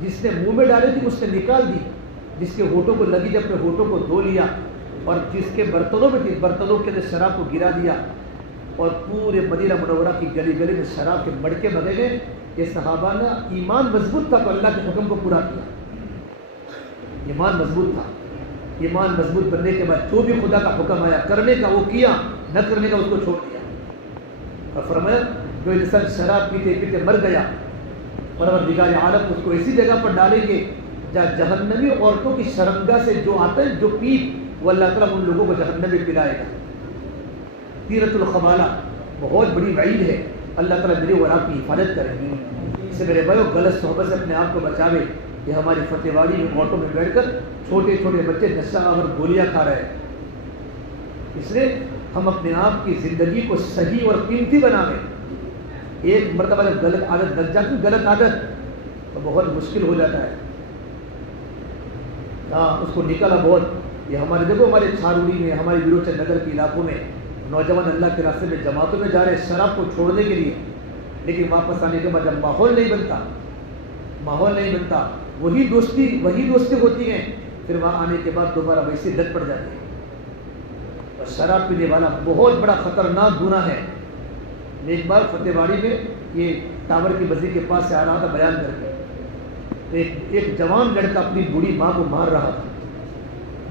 جس نے منہ میں ڈالی تھی اس نے نکال دی، جس کے ہونٹوں کو لگی جب اپنے ہونٹوں کو دھو لیا، اور جس کے برتنوں میں تھی برتنوں کے اندر شراب کو گرا دیا، اور پورے مدینہ منورہ کی گلی گلی میں شراب کے مڑکے بگے گئے۔ یہ صحابہ نے ایمان مضبوط تھا تو اللہ کے حکم کو پورا کیا، ایمان مضبوط تھا۔ ایمان مضبوط بننے کے بعد جو بھی خدا کا حکم آیا کرنے کا وہ کیا، نہ کرنے کا اس کو چھوڑ دیا۔ اور فرمایا جو انسان شراب پیتے پیتے مر گیا، پروردگار عالم اس کو ایسی جگہ پر ڈالیں گے جہاں جہنمی عورتوں کی شرمگاہ سے جو آتے ہیں جو پیپ، وہ اللہ تعالیٰ ان لوگوں کو جہنم میں پلائے گا۔ تیرۃ الخبالہ بہت بڑی وعید ہے، اللہ تعالیٰ میرے اور آپ کی حفاظت کرے۔ اس سے میرے بھائیو غلط صحبت سے اپنے آپ کو بچاوے۔ یہ ہماری فتح واڑی میں آٹو میں بیٹھ کر چھوٹے چھوٹے بچے نشہ آور گولیاں کھا رہے ہیں، اس لیے ہم اپنے آپ کی زندگی کو صحیح اور قیمتی بنا لیں. ایک مرتبہ جب غلط عادت لگ جاتی غلط عادت تو بہت مشکل ہو جاتا ہے. اس کو نکالا بہت. یہ ہمارے دیکھو ہمارے چھاروڑی میں ہمارے ویروچر نگر کے علاقوں میں نوجوان اللہ کے راستے میں جماعتوں میں جا رہے ہیں شراب کو چھوڑنے کے لیے, لیکن واپس آنے کے بعد جب ماحول نہیں بنتا وہی دوستی ہوتی ہیں, پھر وہاں آنے کے بعد دوبارہ ویسے لت پڑ جاتی ہے. اور شراب پینے والا بہت بڑا خطرناک گناہ ہے. میں ایک بار فتح واڑی میں یہ ٹاور کی بزی کے پاس سے آ رہا تھا بیان کر کے, ایک جوان لڑکا اپنی بوڑھی ماں کو مار رہا تھا,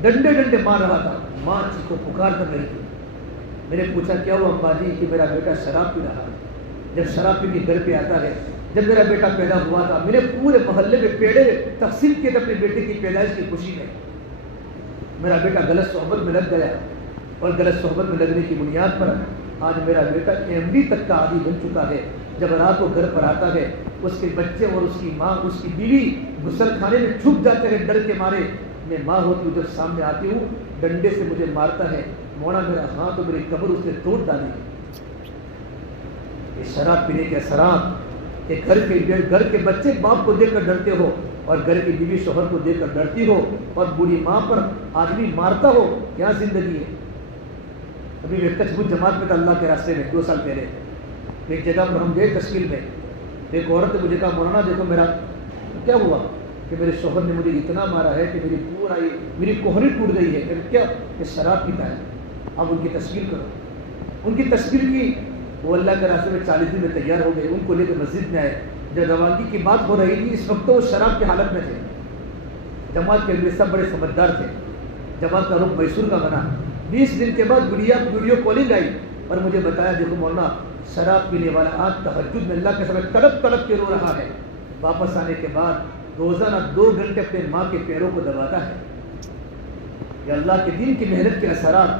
ڈنڈے مار رہا تھا. ماں چیخو پکار کر رہی تھی. میں نے پوچھا کیا ہوا ابا جی؟ کہ میرا بیٹا شراب پی رہا ہے. جب شراب پی کے گھر پہ آتا ہے, جب میرا بیٹا پیدا ہوا تھا میں نے پورے محلے میں پیڑے تقسیم کیے تھے اپنے بیٹے کی پیدائش کی خوشی میں. میرا بیٹا غلط صحبت میں لگ گیا, اور غلط صحبت میں لگنے کی بنیاد پر آج میرا بیٹا MD تک کا عادی بن چکا ہے. جب رات کو گھر پر آتا ہے اس کے بچے اور اس کی ماں اس کی بیوی غسل خانے میں چھپ جاتے ہیں ڈر کے مارے. میں ماں ہوتی ہوں جب سامنے آتی ہوں ڈنڈے سے مجھے مارتا ہے, موڑا میرا ہاتھ تو میری قبر اس نے توڑ ڈالی. یہ شراب پینے کے اثرات کہ گھر کے بچے باپ کو دیکھ کر ڈرتے ہو, اور گھر کی بیوی شوہر کو دیکھ کر ڈرتی ہو, اور بوڑھی ماں پر آدمی مارتا ہو. کیا زندگی ہے. ابھی میں کچھ جماعت میں تھا اللہ کے راستے میں 2 سال پہلے. ایک جگہ پر ہم گئے تشکیل میں, ایک عورت نے مجھے کہا مولانا دیکھو میرا کیا ہوا کہ میرے شوہر نے مجھے اتنا مارا ہے کہ میری کوہنی ٹوٹ گئی ہے. کیا یہ شراب پیتا ہے. اب ان کی تشکیل کرو. ان کی تشکیل کی, وہ اللہ کے راستے میں 40 دن میں تیار ہو گئے. ان کو لے کر مسجد میں آئے. جب روانگی کی بات ہو رہی تھی اس وقت تو وہ شراب کی حالت میں تھے. جماعت کے لیے سب بڑے سمجھدار تھے. جماعت کا رخ میسور کا بنا. 20 دن کے بعد ویڈیو کالنگ آئی اور مجھے بتایا دیکھو مولانا شراب پینے والا آج تہجد میں اللہ کے سامنے تڑپ کے رو رہا ہے. واپس آنے کے بعد روزانہ 2 گھنٹے اپنے ماں کے پیروں کو دباتا ہے. یہ اللہ کے دین کی محنت کے اثرات,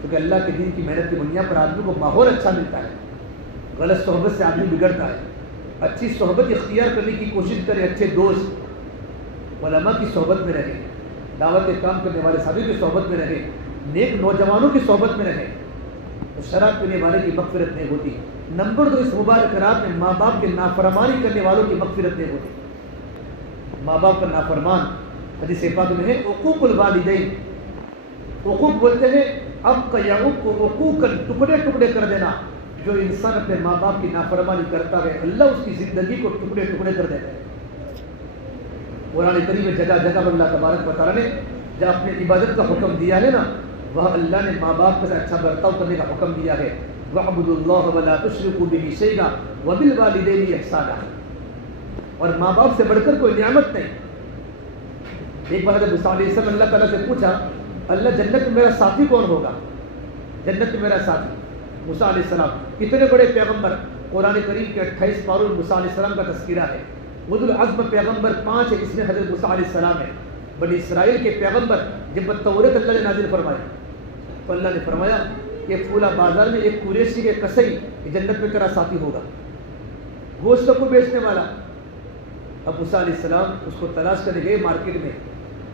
کیونکہ اللہ کے دین کی محنت کی بنیاد پر آدمی کو ماحول اچھا ملتا ہے. غلط صحبت سے آدمی بگڑتا ہے. اچھی صحبت اختیار کرنے کی کوشش کرے. اچھے دوست علماء کی صحبت میں رہے, دعوت کام کرنے والے ساتھیوں کی صحبت میں رہے, نیک نوجوانوں کی صحبت میں رہے. تو شراب پینے والے کی مغفرت نہیں ہوتی. نمبر 2, اس مبارک رات میں ماں باپ کے نافرمانی کرنے والوں کی مغفرت نہیں ہوتی. ماں باپ کا نافرمان حدیث پاک میں ہے عقوق الوالدین. عقوق بولتے ہیں اب کا یعقوب کو عقوق ٹکڑے کر دینا. جو انسان اپنے ماں باپ کی نافرمانی کرتا ہے اللہ اس کی زندگی کو ٹکڑے کر دیتا ہے. قرآن کریم میں جگہ پر اللہ تبارک و تعالیٰ نے جب اپنے عبادت کا حکم دیا ہے نا, وہ اللہ نے ماں باپ کے ساتھ اچھا برتاؤ کرنے کا حکم دیا ہے. وَاعْبُدُوا اللَّهَ وَلَا تُشْرِكُوا بِهِ شَيْئًا وَبِالْوَالِدَيْنِ إِحْسَانًا. اور ماں باپ سے بڑھ کر کوئی نعمت نہیں. ایک بار جب موسیٰ علیہ السلام اللہ تعالیٰ سے پوچھا اللہ جنت میں میرا ساتھی کون ہوگا, جنت میں میرا ساتھی. موسیٰ علیہ السلام کتنے بڑے پیغمبر. قرآن کریم کے 28 پاروں میں موسیٰ علیہ السلام کا تذکرہ ہے. اولو العزم پیغمبر 5 ہے, اس میں حضرت موسیٰ علیہ السلام ہے. بنی اسرائیل کے پیغمبر جب تورات اللہ نے نازل فرمایا تو اللہ نے فرمایا کہ پھولا بازار میں ایک قریشی کے کسائی جنت میں تیرا ساتھی ہوگا, گوشت کو بیچنے والا. اب موسیٰ علیہ السلام اس کو تلاش کرنے گئے مارکیٹ میں.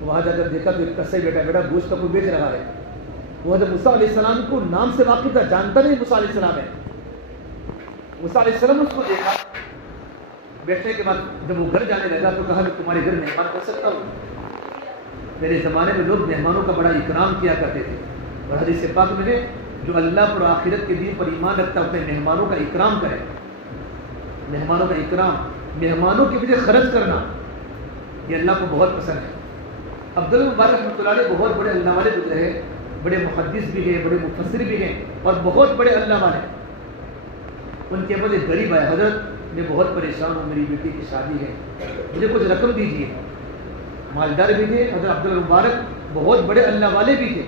وہاں جا کر دیکھا تو ایک کسائی بیٹا گوشت کو بیچ رہا ہے. وہ حضرت موسیٰ علیہ السلام کو نام سے واقف تھا, جانتا نہیں موسیٰ علیہ السلام ہے. موسیٰ علیہ السلام اس کو دیکھا. بیٹھنے کے بعد جب وہ گھر جانے لگا تو کہا میں تمہارے گھر مہمان کر سکتا ہوں. میرے زمانے میں لوگ مہمانوں کا بڑا اکرام کیا کرتے تھے, اور حدیث پاک میں ہے جو اللہ پر آخرت کے دین پر ایمان رکھتا ہے اپنے مہمانوں کا اکرام کرے. مہمانوں کا اکرام, مہمانوں کی وجہ خرچ کرنا, یہ اللہ کو بہت پسند ہے. عبداللہ مبارک رحمۃ اللہ علیہ بہت بڑے اللہ والے گزرے ہیں, بڑے محدث بھی ہیں, بڑے مفسر بھی ہیں, اور بہت بڑے اللہ والے. ان کے بعد ایک غریب آیا, حضرت میں بہت پریشان ہوں, میری بیٹی کی شادی ہے, مجھے کچھ رقم دیجیے. مالدار بھی تھے حضرت عبداللہ مبارک, بہت بڑے اللہ والے بھی تھے,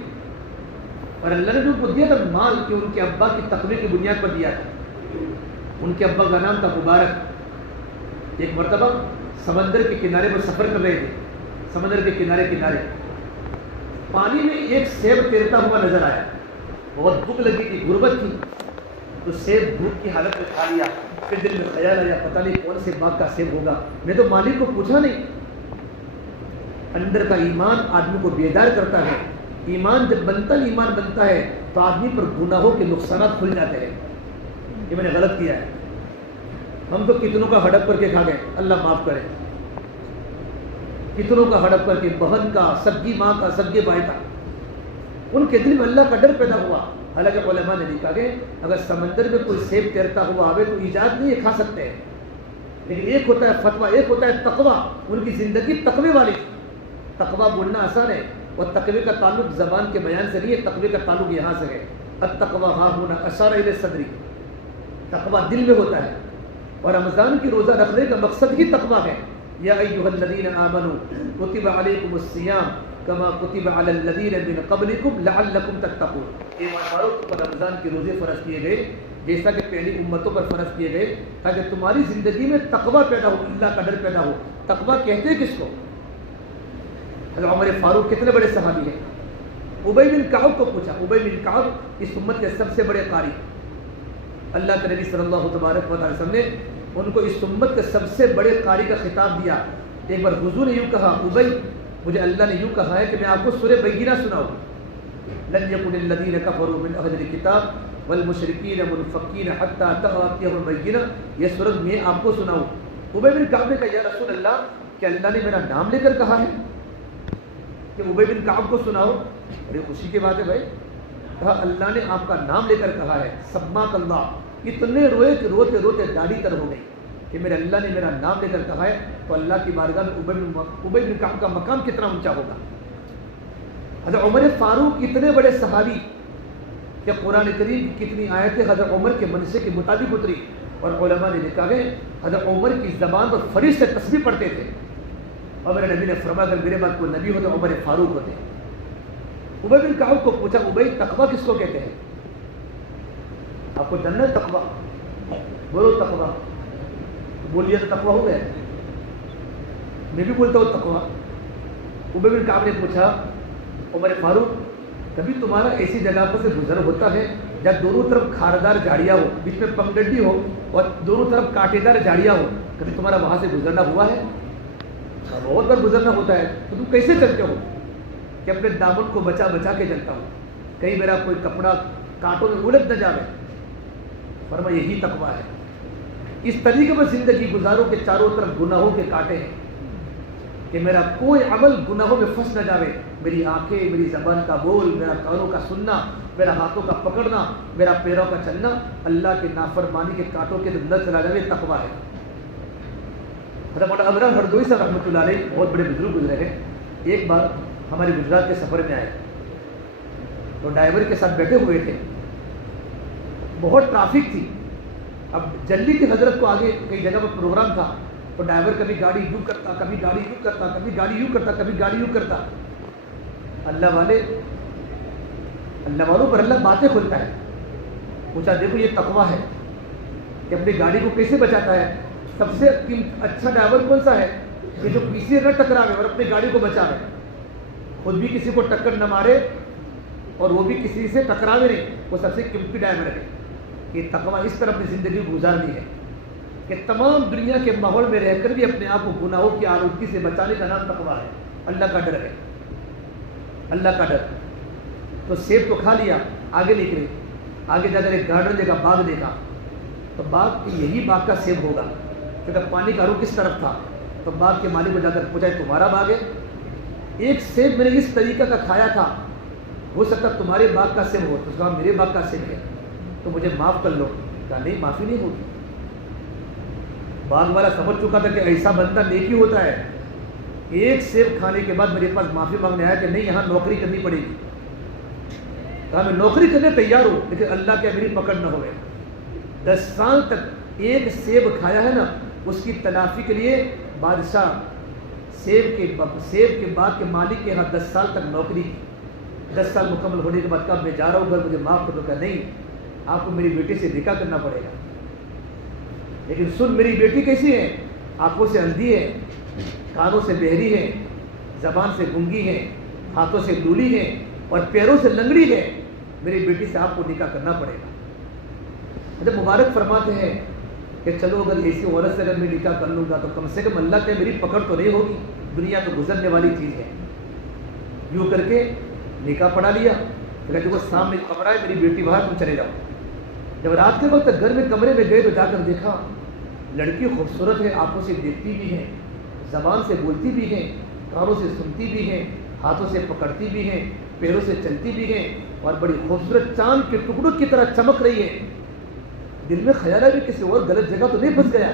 اور اللہ نے جو ان کو دیا تھا مال کہ ان کے ابا کی تقوی کی بنیاد پر دیا تھا. ان کے ابا کا نام تھا مبارک. ایک مرتبہ سمندر کے کنارے پر سفر کر رہے تھے. سمندر کے کنارے پانی میں ایک سیب تیرتا ہوا نظر آیا. بہت بھوک لگی تھی, غربت تھی, تو سیب بھوک کی حالت میں کھا لیا. پھر دل میں خیال آیا پتہ نہیں کون سے باغ کا سیب ہوگا, میں تو مالک کو پوچھا نہیں. اندر کا ایمان آدمی کو بیدار کرتا ہے ایمان جب ایمان بنتا ہے تو آدمی پر گناہوں کے نقصانات کھل جاتے ہیں کہ میں نے غلط کیا ہے. ہم تو کتنوں کا ہڑپ کر کے کھا گئے, اللہ معاف کرے. کتنوں کا ہڑپ کر کے, بہن کا, سگی ماں کا, سگے بھائی کا. ان کے دل میں اللہ کا ڈر پیدا ہوا. حالانکہ علماء نے لکھا کہ اگر سمندر میں کوئی سیب تیرتا ہوا آوے تو ایجاد نہیں ہے, کھا سکتے ہیں, لیکن ایک ہوتا ہے فتویٰ, ایک ہوتا ہے تقویٰ. ان کی زندگی تقوی والی. تقویٰ بولنا آسان ہے, اور تقوی کا تعلق زبان کے بیان سے نہیں ہے, تقوی کا تعلق یہاں سے ہے. التقویٰ ہاں ہونا اشار الی صدری. تقویٰ دل میں ہوتا ہے, اور رمضان کی روزہ رکھنے کا مقصد ہی تقویٰ ہے. یا ایھا الذین آمنوا کتب علیکم الصیام کما کتب علی الذین من قبلکم لعلکم تتقون. ایمان والو, تم پر رمضان کے روزے فرض کیے گئے جیسا کہ پہلی امتوں پر فرض کیے گئے, تاکہ تمہاری زندگی میں تقویٰ پیدا ہو, اللہ کا ڈر پیدا ہو. تقویٰ کہتے ہیں کس کو؟ حضرت عمر فاروق کتنے بڑے صحابی ہیں. ابی بن کعب کو پوچھا. ابی بن کعب اس امت کے سب سے بڑے قاری. اللہ کے نبی صلی اللہ تبارک و تعالی وسلم نے ان کو اس امت کے سب سے بڑے قاری کا خطاب دیا. ایک بار حضور نے یوں کہا, ابی مجھے اللہ نے یوں کہا ہے کہ میں آپ کو سورہ بینہ سناؤں. لن یکن الذین کفروا من اہل الکتاب والمشرکین منفکین حتی تأتیہم البینہ. یہ سورہ میں آپ کو سناؤں. ابی بن کعب نے کہا, یا رسول اللہ, کہ اللہ نے میرا نام لے کر کہا ہے کہ ابی بن کعب کو سناؤ؟ بڑی خوشی کی بات ہے بھائی. کہا اللہ نے آپ کا نام لے کر کہا ہے. سماک اللہ. اتنے روئے کہ روتے روتے داڑھی تر ہو گئی کہ میرے اللہ نے میرا نام لے کر کہا ہے. تو اللہ کی بارگاہ میں ابی بن کعب کا مقام کتنا اونچا ہوگا. حضرت عمر فاروق اتنے بڑے صحابی کہ قرآن کریم کی کتنی آیتیں حضرت عمر کے منشے کے مطابق اتری, اور علماء نے لکھا ہے حضرت عمر کی زبان پر فرش سے تسبیح پڑھتے تھے. اور میرے نبی نے فرمایا اگر میرے بعد کوئی نبی ہوتے عمر فاروق ہوتے. ابی بن کعب کو پوچھا, ابی تقویٰ کس کو کہتے ہیں؟ آپ کو جاننا ہے تقویٰ؟ بولو تقویٰ. بولیے تو تقویٰ ہو گیا. میں بھی بولتا ہوں تقویٰ. ابی بن کعب نے پوچھا, عمر فاروق, کبھی تمہارا ایسی جگہ پر سے گزر ہوتا ہے جہاں دونوں طرف کھاردار جھاڑیاں ہو, بیچ میں پگڈنڈی ہو, اور دونوں طرف کانٹے دار جھاڑیاں ہو, کبھی تمہارا وہاں سے گزرنا ہوا ہے؟ بہت بار گزرنا ہوتا ہے. تو تم کیسے چلتے ہو؟ کہ اپنے دامن کو بچا بچا کے چلتا ہوں, کئی میرا کوئی کپڑا کانٹوں میں الجھ نہ جائے. فرمایا یہی تقویٰ ہے. اس طریقے پر زندگی گزارو کہ چاروں طرف گناہوں کے کانٹے ہیں, کہ میرا کوئی عمل گناہوں میں پھنس نہ جاوے. میری آنکھیں, میری زبان کا بول, میرا کانوں کا سننا, میرا ہاتھوں کا پکڑنا, میرا پیروں کا چلنا اللہ کے نافرمانی کے کانٹوں کے اندر چلا جاوے, تقویٰ ہے. حضرت مولانا ابراہیم ہردوئی صاحب رحمۃ اللہ علیہ بہت بڑے بزرگ گزرے ہیں. ایک بار ہمارے گجرات کے سفر میں آئے تو ڈرائیور کے ساتھ بیٹھے ہوئے تھے. بہت ٹرافک تھی. اب جلدی کی حضرت کو آگے کئی جگہ پر پروگرام تھا, تو ڈرائیور کبھی گاڑی یوں کرتا, کبھی گاڑی یوں کرتا, کبھی گاڑی یوں کرتا, کبھی گاڑی یوں کرتا. اللہ والوں پر اللہ باتیں کھولتا ہے. پوچھا دیکھو یہ تقویٰ ہے کہ اپنی گاڑی کو کیسے بچاتا ہے. سب سے اچھا ڈرائیور کون سا ہے کہ جو کسی نہ ٹکراوے اور اپنی گاڑی کو بچاوے, خود بھی کسی کو ٹکر نہ مارے اور وہ بھی کسی سے ٹکراوے نہیں. وہ سب سے قیمتی ڈرائیور ہے. یہ تقویٰ اس طرح اپنی زندگی گزارنی ہے کہ تمام دنیا کے ماحول میں رہ کر بھی اپنے آپ کو گناہوں کی آلودگی سے بچانے کا نام تقویٰ ہے. اللہ کا ڈر ہے, اللہ کا ڈر. تو سیب تو کھا لیا, آگے نکلے, آگے جا کر ایک گارڈن دیکھا, باغ دیکھا, تو باغ یہی باغ کا سیب ہوگا کیونکہ پانی کا رخ کس طرف تھا. تو باغ کے مالک کو جا کر پوچھا تمہارا باغ ہے؟ ایک سیب میں نے اس طریقہ کا کھایا تھا, ہو سکتا تمہارے باغ کا سیب ہو. تو اس کا میرے باغ کا سیب ہے, تو مجھے معاف کر لو. کہا نہیں, معافی نہیں ہوگی. باغ والا سمجھ چکا تھا کہ ایسا بندہ نیکی ہوتا ہے. ایک سیب کھانے کے بعد میرے پاس معافی مانگنے آیا کہ نہیں, یہاں نوکری کرنی پڑے گی. کہا میں نوکری کرنے تیار ہوں, لیکن اللہ کے میری پکڑ نہ ہوئے. 10 سال تک ایک سیب کھایا ہے نا, اس کی تلافی کے لیے بادشاہ سیب کے باغ کے مالک کے یہاں 10 سال تک نوکری کی. 10 سال مکمل ہونے کے بعد کہا میں جا رہا ہوں گھر, مجھے معاف کر دو. کہ نہیں, آپ کو میری بیٹی سے نکاح کرنا پڑے گا. لیکن سن, میری بیٹی کیسی ہے؟ آنکھوں سے اندھی ہے, کانوں سے بہری ہے, زبان سے گنگی ہے, ہاتھوں سے لولی ہے, اور پیروں سے لنگڑی ہے. میری بیٹی سے آپ کو نکاح کرنا پڑے گا. جب مبارک فرماتے ہیں کہ چلو اگر ایسی عورت سے اگر میں نکاح کر لوں گا تو کم سے کم اللہ کے میری پکڑ تو نہیں ہوگی, دنیا تو گزرنے والی چیز ہے. یوں کر کے نکاح پڑھا لیا، پھر دیکھو سامنے کمرہ ہے، میری بیٹی باہر، تم چلے جاؤ۔ جب رات کے وقت گھر میں کمرے میں گئے تو جا کر دیکھا لڑکی خوبصورت ہے، آنکھوں سے دیکھتی بھی ہے، زبان سے بولتی بھی ہے، کانوں سے سنتی بھی ہے، ہاتھوں سے پکڑتی بھی ہے، پیروں سے چلتی بھی ہے، اور بڑی خوبصورت چاند کے ٹکڑوں کی طرح چمک رہی ہے۔ دل میں خیال ہے بھی کسی اور غلط جگہ تو نہیں پھنس گیا۔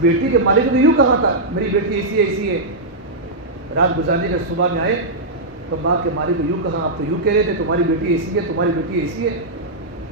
بیٹی کے مالک نے یوں کہا تھا میری بیٹی ایسی ہے ایسی ہے، رات گزارنے کا صبح میں آئے تو ماں کے مالک نے یوں کہا آپ تو یوں کہہ رہے تھے تمہاری بیٹی ایسی ہے تمہاری بیٹی ایسی ہے۔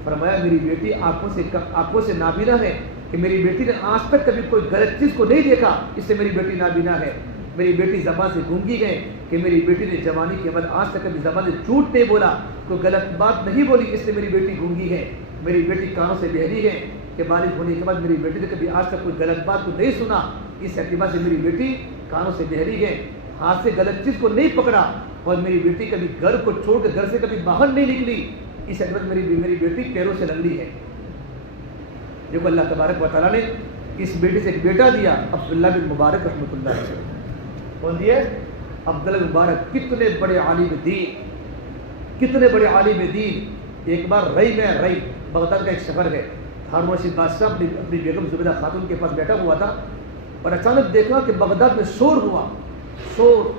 فرمایا میری بیٹی آنکھوں سے نابینا ہے کہ میری بیٹی نے آج تک کبھی کوئی غلط چیز کو نہیں دیکھا، اس سے میری بیٹی نابینا ہے۔ میری بیٹی زبان سے گونگی ہے کہ میری بیٹی نے جوانی کے بعد آج تک کبھی زبان سے جھوٹ نہیں بولا، کوئی غلط بات نہیں بولی، اس لیے میری بیٹی گونگی ہے۔ میری بیٹی کانوں سے بہری ہے کہ بالغ ہونے کے بعد میری بیٹی نے کبھی آج تک کوئی غلط بات کو نہیں سنا، اس اعتبار سے میری بیٹی کانوں سے بہری ہے، ہاتھ سے غلط چیز کو نہیں پکڑا، اور میری بیٹی کبھی گھر کو چھوڑ کر گھر سے کبھی باہر نہیں نکلی، اس اعتبار سے میری بیٹی پیروں سے لنگڑی ہے۔ دیکھو اللہ تبارک و تعالیٰ نے اس بیٹی سے ایک بیٹا دیا عبداللہ بن مبارک رحمۃ اللہ علیہ۔ کون دیا؟ عبداللہ بن مبارک، کتنے بڑے عالم دین، کتنے بڑے عالم دین۔ ایک بار رئی میں، رئی بغداد کا ایک شہر ہے، ہارون رشید بادشاہ اپنی بیگم زبیدہ خاتون کے پاس بیٹھا ہوا تھا، اور اچانک دیکھا کہ بغداد میں شور ہوا، شور۔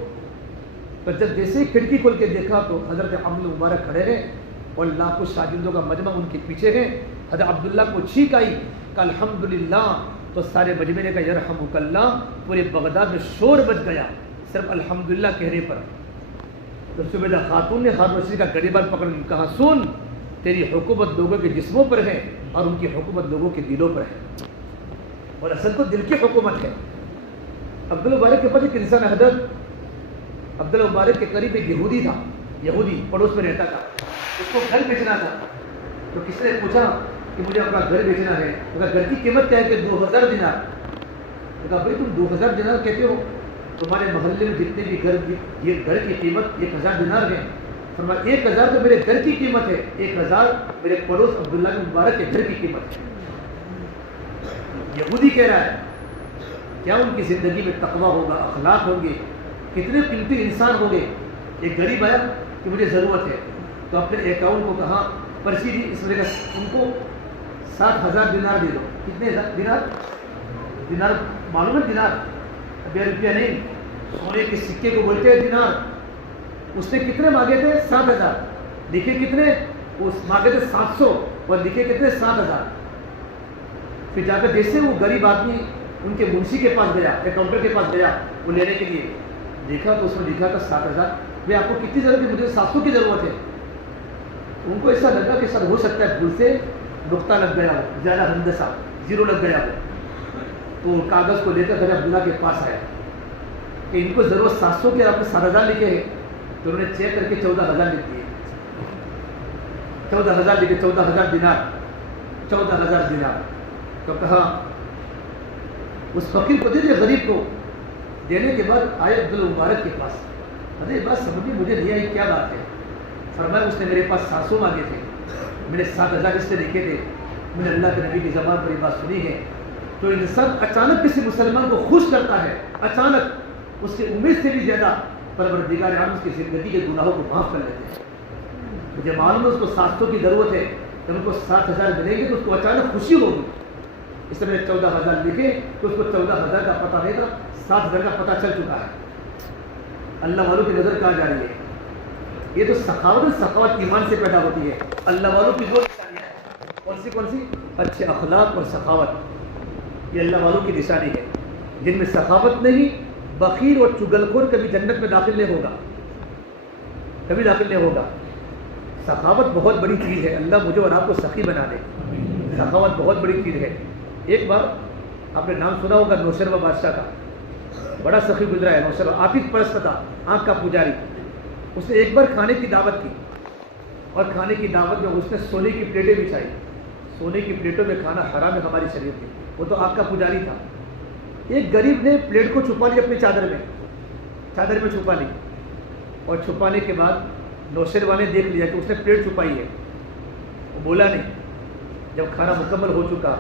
تو جب جیسے ہی کھڑکی کھول کے دیکھا تو حضرت عبداللہ مبارک کھڑے ہیں اور لاکھوں شاگردوں کا مجمع ان کے پیچھے ہے۔ حضرت عبداللہ کو چھینک آئی کہ الحمدللہ، تو سارے مجمع نے کہا یرحمک اللہ، پورے بغداد میں شور بچ گیا صرف الحمدللہ کہنے پر۔ تو زبیدہ خاتون نے ہارون رشید کا گریبان پکڑ کہا سن، تیری حکومت لوگوں کے جسموں پر ہے اور ان کی حکومت لوگوں کے دلوں پر ہے، اور اصل تو دل کی حکومت ہے۔ عبداللہ مبارک کے پاس ایک انسان حضرت عبداللہ مبارک کے قریب ایک یہودی تھا، یہودی پڑوس میں رہتا تھا، اس کو گھر بیچنا تھا۔ تو کسی نے پوچھا کہ مجھے اپنا گھر بیچنا ہے، گھر کی قیمت کیا ہے کہ 2000 دینار۔ کہا بھائی تم 2000 دینار کہتے ہو، تمہارے محلے میں جتنے بھی یہ گھر کی قیمت 1000 دینار ہے۔ فرمایا 1000 تو میرے گھر کی قیمت ہے، 1000 میرے پڑوس عبداللہ بن مبارک کے گھر کی قیمت ہے۔ یہودی کہہ رہا ہے کیا ان کی زندگی میں تقویٰ ہوگا، اخلاق ہوں گے، کتنے قیمتی انسان ہوں گے۔ ایک غریب آیا کہ مجھے ضرورت ہے، تو اپنے اکاؤنٹ کو کہا پرچی دی، اس میں ان کو 7000 دینار دے دو۔ کتنے دینار؟ دینار معلوم ہے دینار؟ ابھی روپیہ نہیں، سونے کے سکے کو بولتے ہیں دینار۔ اس نے کتنے مانگے تھے؟ 7000۔ لکھے کتنے؟ اس مانگے تھے 700 اور لکھے کتنے؟ 7000۔ پھر جا کر جیسے وہ غریب آدمی ان کے منشی کے پاس گیا، اکاؤنٹر کے پاس گیا وہ لینے کے لیے، دیکھا تو اس میں لکھا تھا 7000۔ بھائی آپ کو کتنی ضرورت ہے؟ مجھے 700 کی ضرورت ہے۔ ان کو ایسا لگا کہ سر ہو سکتا ہے بھول سے نقطہ لگ گیا ہو، زیادہ ہندسہ زیرو لگ گیا ہو، تو کاغذ کو لے کر حضرت عبداللہ کے پاس آیا کہ ان کو ضرورت 700 کی، آپ نے 7000 لکھے ہیں۔ تو انہوں نے چیک کر کے 14000 لکھ دیے، 14000 لکھے، 14000 دینار، 14000 دینار۔ تو کہا اس فقیر کو دے دے، غریب کو۔ دینے کے بعد آئے عبداللہ مبارک کے پاس، ارے بات سمجھے مجھے نہیں آئی کیا بات ہے۔ فرمایا اس نے میرے پاس 700 مانگے تھے، میں نے 7000 اس سے لکھے تھے، میں نے اللہ کے نبی کی زبان پر یہ بات سنی ہے۔ تو انسان اچانک کسی مسلمان کو خوش کرتا ہے، اچانک اس کی امید سے بھی زیادہ پروردگار عالم اس کی زندگی کے گناہوں کو معاف کر لیتے ہیں۔ مجھے معلوم ہے اس کو 700 کی ضرورت ہے، جب ان کو 7000 ملیں گے تو اس کو اچانک خوشی ہوگی۔ اس سے میں نے 14000 لکھے تو اس کو 14000 کا پتہ نہیں تھا، 7000 کا پتہ چل چکا ہے۔ اللہ والوں کی نظر کہاں جا رہی ہے؟ یہ تو سخاوت ایمان سے پیدا ہوتی ہے۔ اللہ والوں کی دو نشانیاں ہیں، کون سی؟ اچھے اخلاق اور سخاوت، یہ اللہ والوں کی نشانی ہے۔ جن میں سخاوت نہیں، بخیل اور چگل خور کبھی جنت میں داخل نہیں ہوگا، کبھی داخل نہیں ہوگا۔ سخاوت بہت بڑی چیز ہے، اللہ مجھے اور آپ کو سخی بنا دے۔ سخاوت بہت بڑی چیز ہے۔ ایک بار آپ نے نام سنا ہوگا نوشروا بادشاہ کا، بڑا سخی گزرا ہے نوشروا، عاطف پرست تھا، آنکھ کا پجاری۔ اس نے ایک بار کھانے کی دعوت کی، اور کھانے کی دعوت میں اس نے سونے کی پلیٹیں بچھائی۔ سونے کی پلیٹوں میں کھانا حرام ہے ہماری شریعت میں، وہ تو آنکھ کا پجاری تھا۔ ایک غریب نے پلیٹ کو چھپا لی اپنی چادر میں چھپا لی، اور چھپانے کے بعد نوشروا نے دیکھ لیا کہ اس نے پلیٹ چھپائی ہے، وہ بولا نہیں۔ جب کھانا مکمل ہو چکا،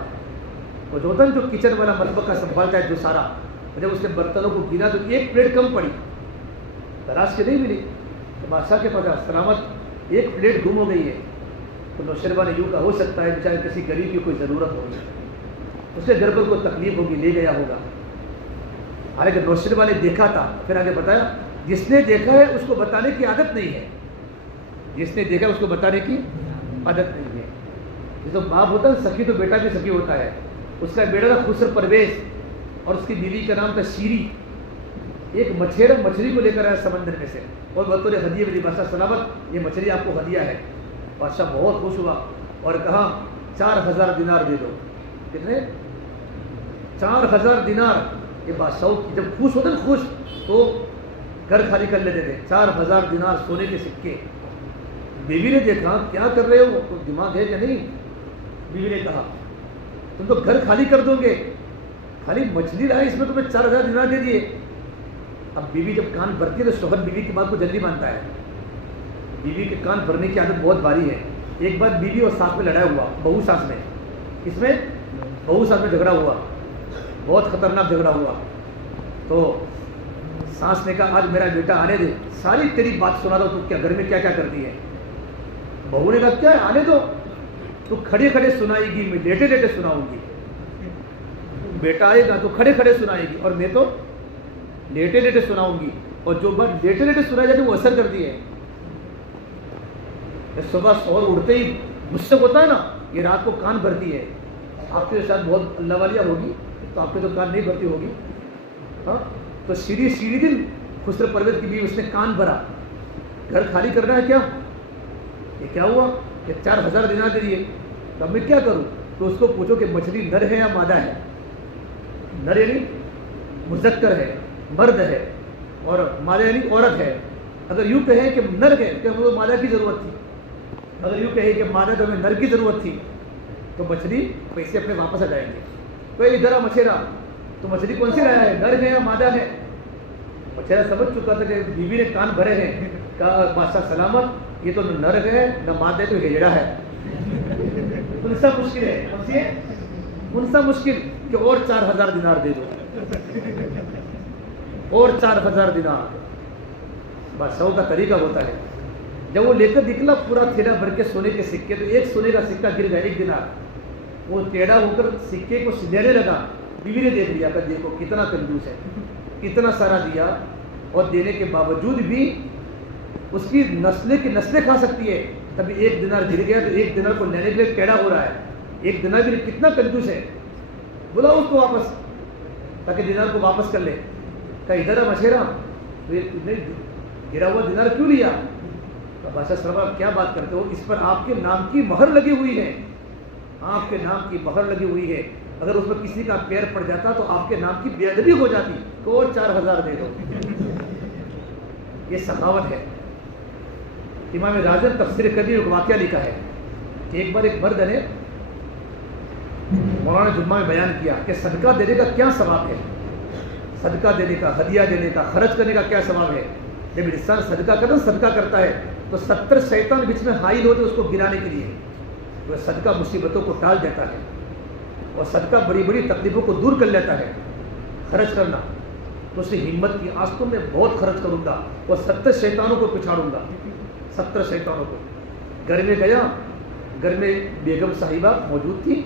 وہ ہوتا ہے جو کچن والا مطبخ کا سنبھالتا ہے جو سارا، جب اس نے برتنوں کو گنا تو ایک پلیٹ کم پڑی، تلاش کے نہیں ملی۔ تو بادشاہ کے پاس سلامت ایک پلیٹ گم ہو گئی ہے. تو نوشربا نے یوں کہا ہو سکتا ہے بیچارے کسی غریب کی کوئی ضرورت ہوگی, اس کے گھر پر کوئی تکلیف ہوگی, لے گیا ہوگا. حالانکہ نوشربا نے دیکھا تھا, پھر آگے بتایا جس نے دیکھا ہے اس کو بتانے کی عادت نہیں ہے, جس نے دیکھا اس کو بتانے کی عادت نہیں ہے. جو باپ ہوتا ہے سخی تو بیٹا بھی سخی ہوتا ہے. اس کا بیٹا تھا خسر پرویز اور اس کی بیوی کا نام تھا شیری. ایک مچھیرا مچھلی کو لے کر آیا سمندر میں سے اور بطور ہدیہ میری بادشاہ سلامت یہ مچھلی آپ کو ہدیہ ہے. بادشاہ بہت خوش ہوا اور کہا 4000 دینار دے دو. کتنے؟ 4000 دینار. یہ بادشاہ جب خوش ہوتے نا خوش تو گھر خالی کر لیتے تھے. 4000 دینار سونے کے سکے. بیوی نے دیکھا کیا کر رہے ہو, تو دماغ ہے کہ نہیں؟ بیوی نے کہا تم تو گھر خالی کر دو گے, خالی مچھلی لائے اس میں تمہیں 4000 دینار دے دیے. اب بیوی جب کان بھرتی ہے تو شوہر بیوی کی بات کو جلدی مانتا ہے. بیوی کے کان بھرنے کی عادت بہت بھاری ہے. ایک بار بیوی اور ساس میں لڑائی ہوا, بہو ساس میں, اس میں بہو ساس میں جھگڑا ہوا, بہت خطرناک جھگڑا ہوا. تو ساس نے کہا آج میرا بیٹا آنے دے, ساری تیری بات سنا دو, تو کیا گھر میں کیا کیا کرتی ہے. بہو نے کہا کیا ہے آنے دو, تو کھڑے کھڑے سنائے گی, میں لیٹے لیٹے سناؤں گی. بیٹا آئے گا تو کھڑے کھڑے سنائے گی اور میں تو لیٹے لیٹے سناؤں گی. اور جو بات لیٹے لیٹے سنائی جاتی ہے وہ اثر کرتی ہے. صبح شوہر اڑتے ہی غصے ہوتا ہے نا, یہ رات کو کان بھرتی ہے. آپ کے ساتھ بہت اللہ والیہ ہوگی تو آپ کے تو کان نہیں بھرتی ہوگی. ہاں تو سیڑھی دن خسر پرویز کی بیوی, اس نے کان بھرا. گھر خالی کرنا ہے کیا, یہ کیا ہوا کہ 4000 دینار دے دیے, تو اب میں کیا کروں. تو اس کو پوچھو کہ مچھلی نر ہے یا مادہ ہے. نر یعنی مذکر ہے, مرد ہے, اور مادہ یعنی عورت ہے. اگر یوں کہیں کہ نر ہے تو ہمیں مادہ کی ضرورت تھی, اگر یوں کہیں کہ مادہ تو ہمیں نر کی ضرورت تھی, تو مچھلی پیسے اپنے واپس آ جائیں گے. تو ادھر مچھیرا, تو مچھلی کون سی لایا ہے, نر ہے یا مادہ ہے. مچھیرا سمجھ چکا تھا کہ بیوی نے کان بھرے ہیں. کہا بادشاہ سلامت یہ تو نہ نر ہے نہ مادہ ہے, تو ہجڑا ہے. ان سا مشکل ہے, ان سا مشکل کہ اور 4000 دینار دے دو, اور 4000 دینار. بادشاہوں کا طریقہ ہوتا ہے. جب وہ لے کر نکلا پورا تھیلا بھر کے سونے کے سکے, تو ایک سونے کا سکہ گر گیا, 1 دینار. وہ ٹیڑھا ہو کر سکے کو لینے لگا. بیوی نے دیکھ لیا کہ دیکھو کتنا کنجوس ہے, اتنا سارا دیا اور دینے کے باوجود بھی اس کی نسلیں کھا سکتی ہے. تبھی 1 دینار گر گیا, تو 1 دینار کو لینے کے لیے ٹیڑھا ہو رہا ہے. 1 دینار بھی کتنا کنجوس ہے. بلاؤ اس کو واپس تاکہ دینار کو واپس کر لے. کہا ادھر مشیرا گرا ہوا دینار کیوں لیا. بادشاہ صاحب آپ کیا بات کرتے ہو, اس پر آپ کے نام کی مہر لگی ہوئی ہے, آپ کے نام کی مہر لگی ہوئی ہے. اگر اس پر کسی کا پیر پڑ جاتا تو آپ کے نام کی بے ادبی ہو جاتی. تو اور 4000 دے دو. یہ سخاوت ہے. امام راضی تفسیر کبیر ایک واقعہ لکھا ہے کہ ایک بار ایک مرد نے مولانا جمعہ میں بیان کیا کہ صدقہ دینے کا کیا ثواب ہے. صدقہ دینے کا, ہدیہ دینے کا, خرچ کرنے کا کیا ثواب ہے. جب انسان صدقہ کرتا ہے تو 70 شیطان بیچ میں حائل ہوتے اس کو گرانے کے لیے. وہ صدقہ مصیبتوں کو ٹال دیتا ہے, اور صدقہ بڑی بڑی تکلیفوں کو دور کر لیتا ہے. خرچ کرنا تو اس نے ہمت کی, آج تو میں بہت خرچ کروں گا اور 70 شیطانوں کو پچھاڑوں گا. 70 شیطانوں کو. گھر میں گیا, گھر میں بیگم صاحبہ موجود تھی,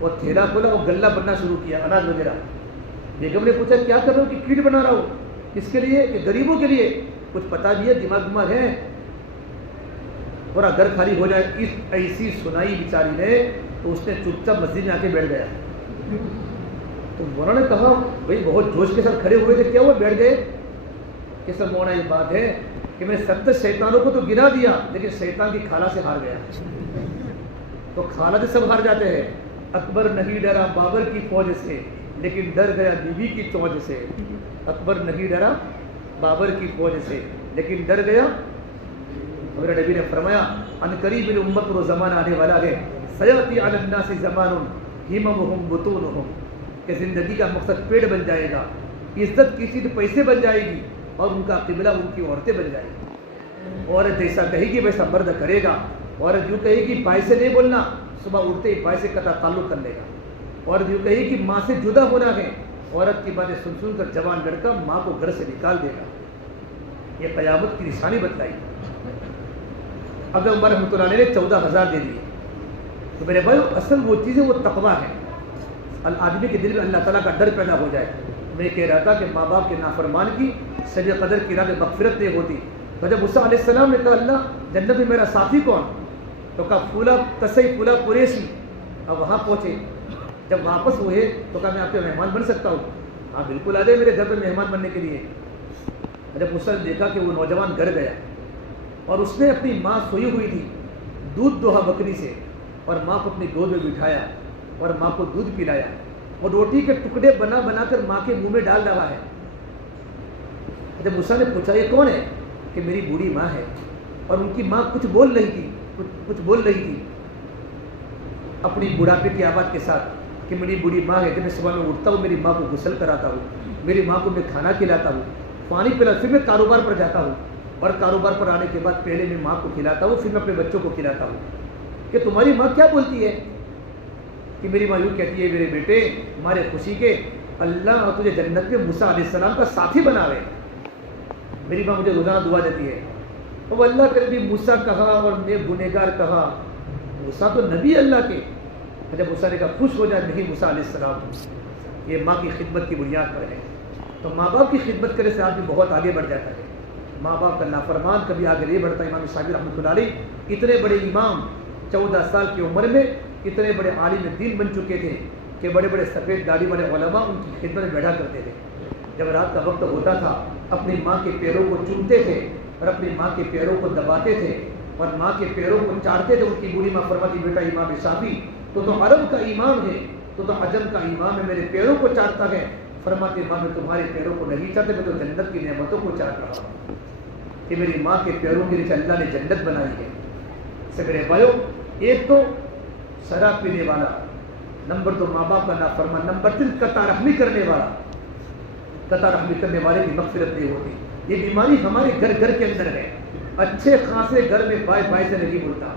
اور تھیلا کھولا اور غلہ بننا شروع کیا, اناج وغیرہ. بیگم نے پوچھا کیا کر رہا ہو, کہ کیٹ بنا رہا ہو. کس کے لیے, کہ غریبوں کے لیے. کچھ پتا بھی ہے, دماغ ہے, پورا گھر خالی ہو جائے. اس ایسی سنائی بیچاری نے, تو اس نے چپ چاپ مسجد میں آ کے بیٹھ گیا. تو مولانا نے کہا بھائی بہت جوش کے ساتھ کھڑے ہوئے تھے, کیا ہوا بیٹھ گئے. کہ سر مولانا یہ بات ہے کہ میں نے 70 شیطانوں کو تو گرا دیا, لیکن شیطان کی خالہ سے ہار گیا. تو خالہ سے سب ہار جاتے ہیں. اکبر نہیں ڈرا بابر کی فوج سے, لیکن ڈر گیا بیوی کی چونچ سے. اکبر نہیں ڈرا بابر کی فوج سے, لیکن ڈر گیا. میرے نبی نے فرمایا ان قریب میری امت پر زمانہ آنے والا ہے, سیاتی علی الناس زمان ہممہم بطونہم, کہ زندگی کا مقصد پیڑ بن جائے گا, عزت کی چیز پیسے بن جائے گی, اور ان کا قبلہ ان کی عورتیں بن جائیں گی. عورت جیسا کہے گی ویسا مرد کرے گا. عورت یوں کہے گی بھائی سے نہیں بولنا, صبح اٹھتے ہی بھائی سے قطع تعلق کر لے گا. عورت یوں کہے گی ماں سے جدا ہونا ہے, عورت کی باتیں سن سن کر جوان لڑکا ماں کو گھر سے نکال دے گا. یہ قیامت کی نشانی بتلائی. اگر عمر رحمۃ اللہ علیہ نے 14,000 دے دیے تو میرے بھائی اصل وہ چیزیں وہ تقویٰ ہے. آدمی کے دل میں اللہ تعالیٰ کا ڈر پیدا ہو جائے. میں کہہ رہا تھا کہ ماں باپ کے نافرمان کی سب قدر کی راہ میں مغفرت نہیں ہوتی. تو جب موسیٰ علیہ السلام نے کہا اللہ جنت میں میرا ساتھی کون, تو کہا پھولا تسی پھولا قریشی. اب وہاں پہنچے, جب واپس ہوئے تو کہا میں آپ کے مہمان بن سکتا ہوں. ہاں بالکل آ جائے میرے گھر پہ مہمان بننے کے لیے. جب موسیٰ نے دیکھا کہ وہ نوجوان گھر گیا اور اس نے اپنی ماں سوئی ہوئی تھی, دودھ دوہا بکری سے, اور ماں کو اپنی گود میں بٹھایا اور ماں کو دودھ پلایا, اور روٹی کے ٹکڑے بنا بنا کر ماں کے منہ میں ڈال رہا ہے. جب موسیٰ نے پوچھا یہ کون ہے, کہ میری بوڑھی ماں ہے. اور ان کی ماں کچھ بول رہی تھی اپنی بڑھاپے کی آواز کے ساتھ کہ میری بوڑھی ماں ہے, کہ میں صبح میں اٹھتا ہوں میری ماں کو غسل کراتا ہوں, میری ماں کو میں کھانا کھلاتا ہوں, پانی پلا, پھر میں کاروبار پر جاتا ہوں, اور کاروبار پر آنے کے بعد پہلے میں ماں کو کھلاتا ہوں, پھر میں اپنے بچوں کو کھلاتا ہوں. کہ تمہاری ماں کیا بولتی ہے, کہ میری ماں یوں کہتی ہے میرے بیٹے ہمارے خوشی کے اللہ اور تجھے جنت میں موسیٰ علیہ السلام کا ساتھی بناوے. میری ماں مجھے روزانہ دعا دیتی ہے, وہ اللہ کے نبی موسیٰ کہا اور میں گنہگار کہا, موسیٰ تو نبی اللہ کے. جب موسیٰ نے کہا خوش ہو جائے نہیں موسیٰ علیہ السلام, یہ ماں کی خدمت کی بنیاد پر ہے. تو ماں باپ کی خدمت کرنے سے آدمی بہت آگے بڑھ جاتا ہے. ماں باپ کا نافرمان کبھی آگے نہیں بڑھتا. امام شافعی رحمۃ اللہ علیہ اتنے بڑے امام 14 سال کی عمر میں اتنے بڑے عالم دین بن چکے تھے کہ بڑے بڑے سفید داڑھی والے علماء ان کی خدمت میں بیٹھا کرتے تھے. جب رات کا وقت ہوتا تھا اپنی ماں کے پیروں کو چومتے تھے اور اپنی ماں کے پیروں کو دباتے تھے اور ماں کے پیروں کو چاٹتے تھے. ان کی بوڑھی ماں فرماتی بیٹا امام شافعی تو عرب کا امام ہے, تو عجم کا امام ہے, میرے پیروں کو چاٹتا ہے. فرماتے ماں میں تمہارے پیروں کو نہیں چاہتے, میں تو جنت کی نعمتوں کو چاٹ رہا ہوں کہ میری ماں کے پیروں کے نیچے اللہ نے جنت بنائی ہے. سے میرے بھائیو, ایک تو شراب پینے والا, نمبر 2 ماں باپ کا نافرمان, نمبر 3 قطع رحمی کرنے والا. قطع رحمی کرنے والے کی مغفرت نہیں ہوتی. یہ بیماری ہمارے گھر گھر کے اندر ہے. اچھے خاصے گھر میں بھائی بھائی سے نہیں بولتا,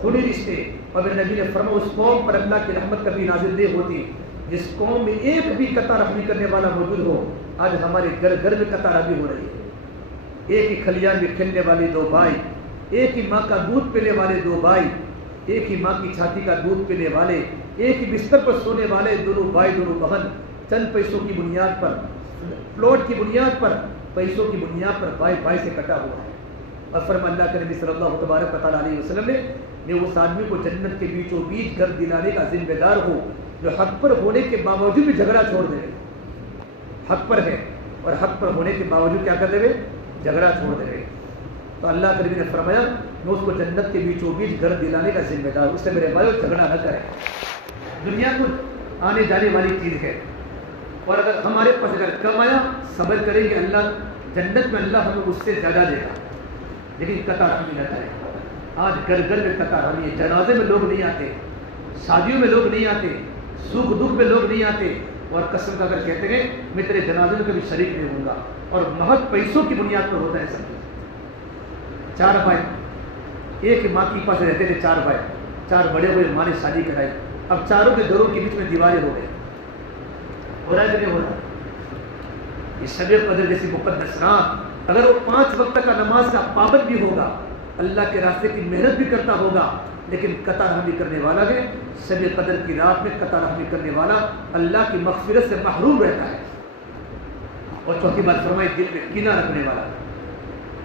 خونی رشتے. اور میرے نبی نے فرمایا اس قوم پر اللہ کی رحمت کبھی نازل نہیں ہوتی جس قوم میں ایک بھی قطع رحمی کرنے والا موجود ہو. آج ہمارے گھر گھر میں قطع رحمی ہو رہی ہے. ایک ہی کھلیان میں کھیلنے والے 2 بھائی, ایک ہی ماں کا دودھ پینے والے 2 بھائی, ایک ہی ماں کی چھاتی کا دودھ پینے والے, ایک ہی بستر پر سونے والے دونوں بھائی دونوں بہن, چند پیسوں کی بنیاد پر, پلاٹ کی بنیاد پر, پیسوں کی بنیاد پر بھائی بھائی سے کٹا ہوا ہے. اور فرمان اللہ کے نبی صلی اللہ تبارک علیہ وسلم نے میں اس آدمی کو جنت کے بیچوں بیچ گھر دلانے کا ذمہ دار ہوں جو حق پر ہونے کے باوجود بھی جھگڑا چھوڑ دے. حق پر ہے اور حق پر ہونے کے باوجود کیا کر دے, جھگڑا چھوڑ دے. تو اللہ کے نبی نے فرمایا میں اس کو جنت کے بیچوں بیچ گھر دلانے کا ذمہ دار. اس سے میرے بھائیو جھگڑا نہ کریں. دنیا کو آنے جانے والی چیز ہے, اور اگر ہمارے پاس اگر کم آیا صبر کریں گے, اللہ جنت میں اللہ ہمیں اس سے زیادہ دے گا. لیکن قطع رحمی نہ کریں. آج گھر گھر میں قطع رحمی ہے. جنازے میں لوگ نہیں آتے, شادیوں میں لوگ نہیں آتے, سکھ دکھ میں لوگ نہیں آتے, اور قسم کا اگر کہتے ہیں میں تیرے جنازے میں کبھی شریک نہیں ہوں گا, اور محض پیسوں کی بنیاد پر ہوتا ہے سب. 4 بھائی ایک ماں کے پاس رہتے تھے, 4 بھائی, 4 بڑے ہوئے, ماں نے شادی کرائی. اب چاروں کے گھروں کے بیچ میں دیواریں ہو گئے. ہو رہا ہے کہ نہیں ہو رہا؟ یہ شب قدر جیسی مقدس رات, اگر وہ 5 وقت کا نماز کا پابند بھی ہوگا, اللہ کے راستے کی محنت بھی کرتا ہوگا, لیکن قطع رحمی کرنے والا ہے, شب قدر کی رات میں قطع رحمی کرنے والا اللہ کی مغفرت سے محروم رہتا ہے. اور چوتھی بات فرمائی دل میں کینہ رکھنے والا.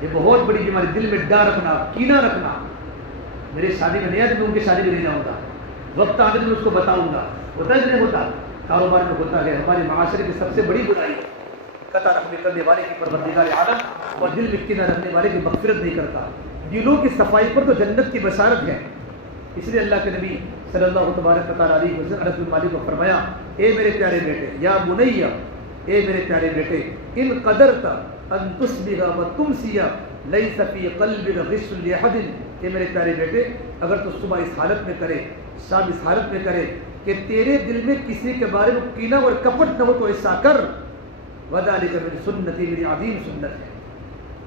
یہ بہت بڑی بیماری, دل میں ڈر رکھنا, کینہ رکھنا. میرے شادی میں نہیں آتے میں ان کی شادی میں نہیں جاؤں گا, وقت آنے میں اس کو بتاؤں گا. ہوتا ہے کہ نہیں ہوتا؟ کاروبار میں ہوتا ہے. ہمارے معاشرے کی سب سے بڑی برائی ہے قطع رحمی کرنے والے کی پروردگار عالم, اور دل میں کینہ رکھنے والے کی مغفرت نہیں کرتا. دلوں کی صفائی پر تو جنت کی بشارت ہے. اس لیے اللہ کے نبی صلی اللہ تبارک علیہ وسلم انس بن مالک کو فرمایا اے میرے پیارے بیٹے, یا بنیا, اے میرے پیارے بیٹے, ان قدرت ان تصبح وتمسی لیس فی قلبک غش لاحد. اے میرے پیارے بیٹے, اگر تو صبح اس حالت میں کرے, شام اس حالت میں کرے کہ تیرے دل میں کسی کے بارے میں کینہ اور کپٹ نہ ہو, تو ایسا کر. وذلک من سنتی, میری عظیم سنت ہے.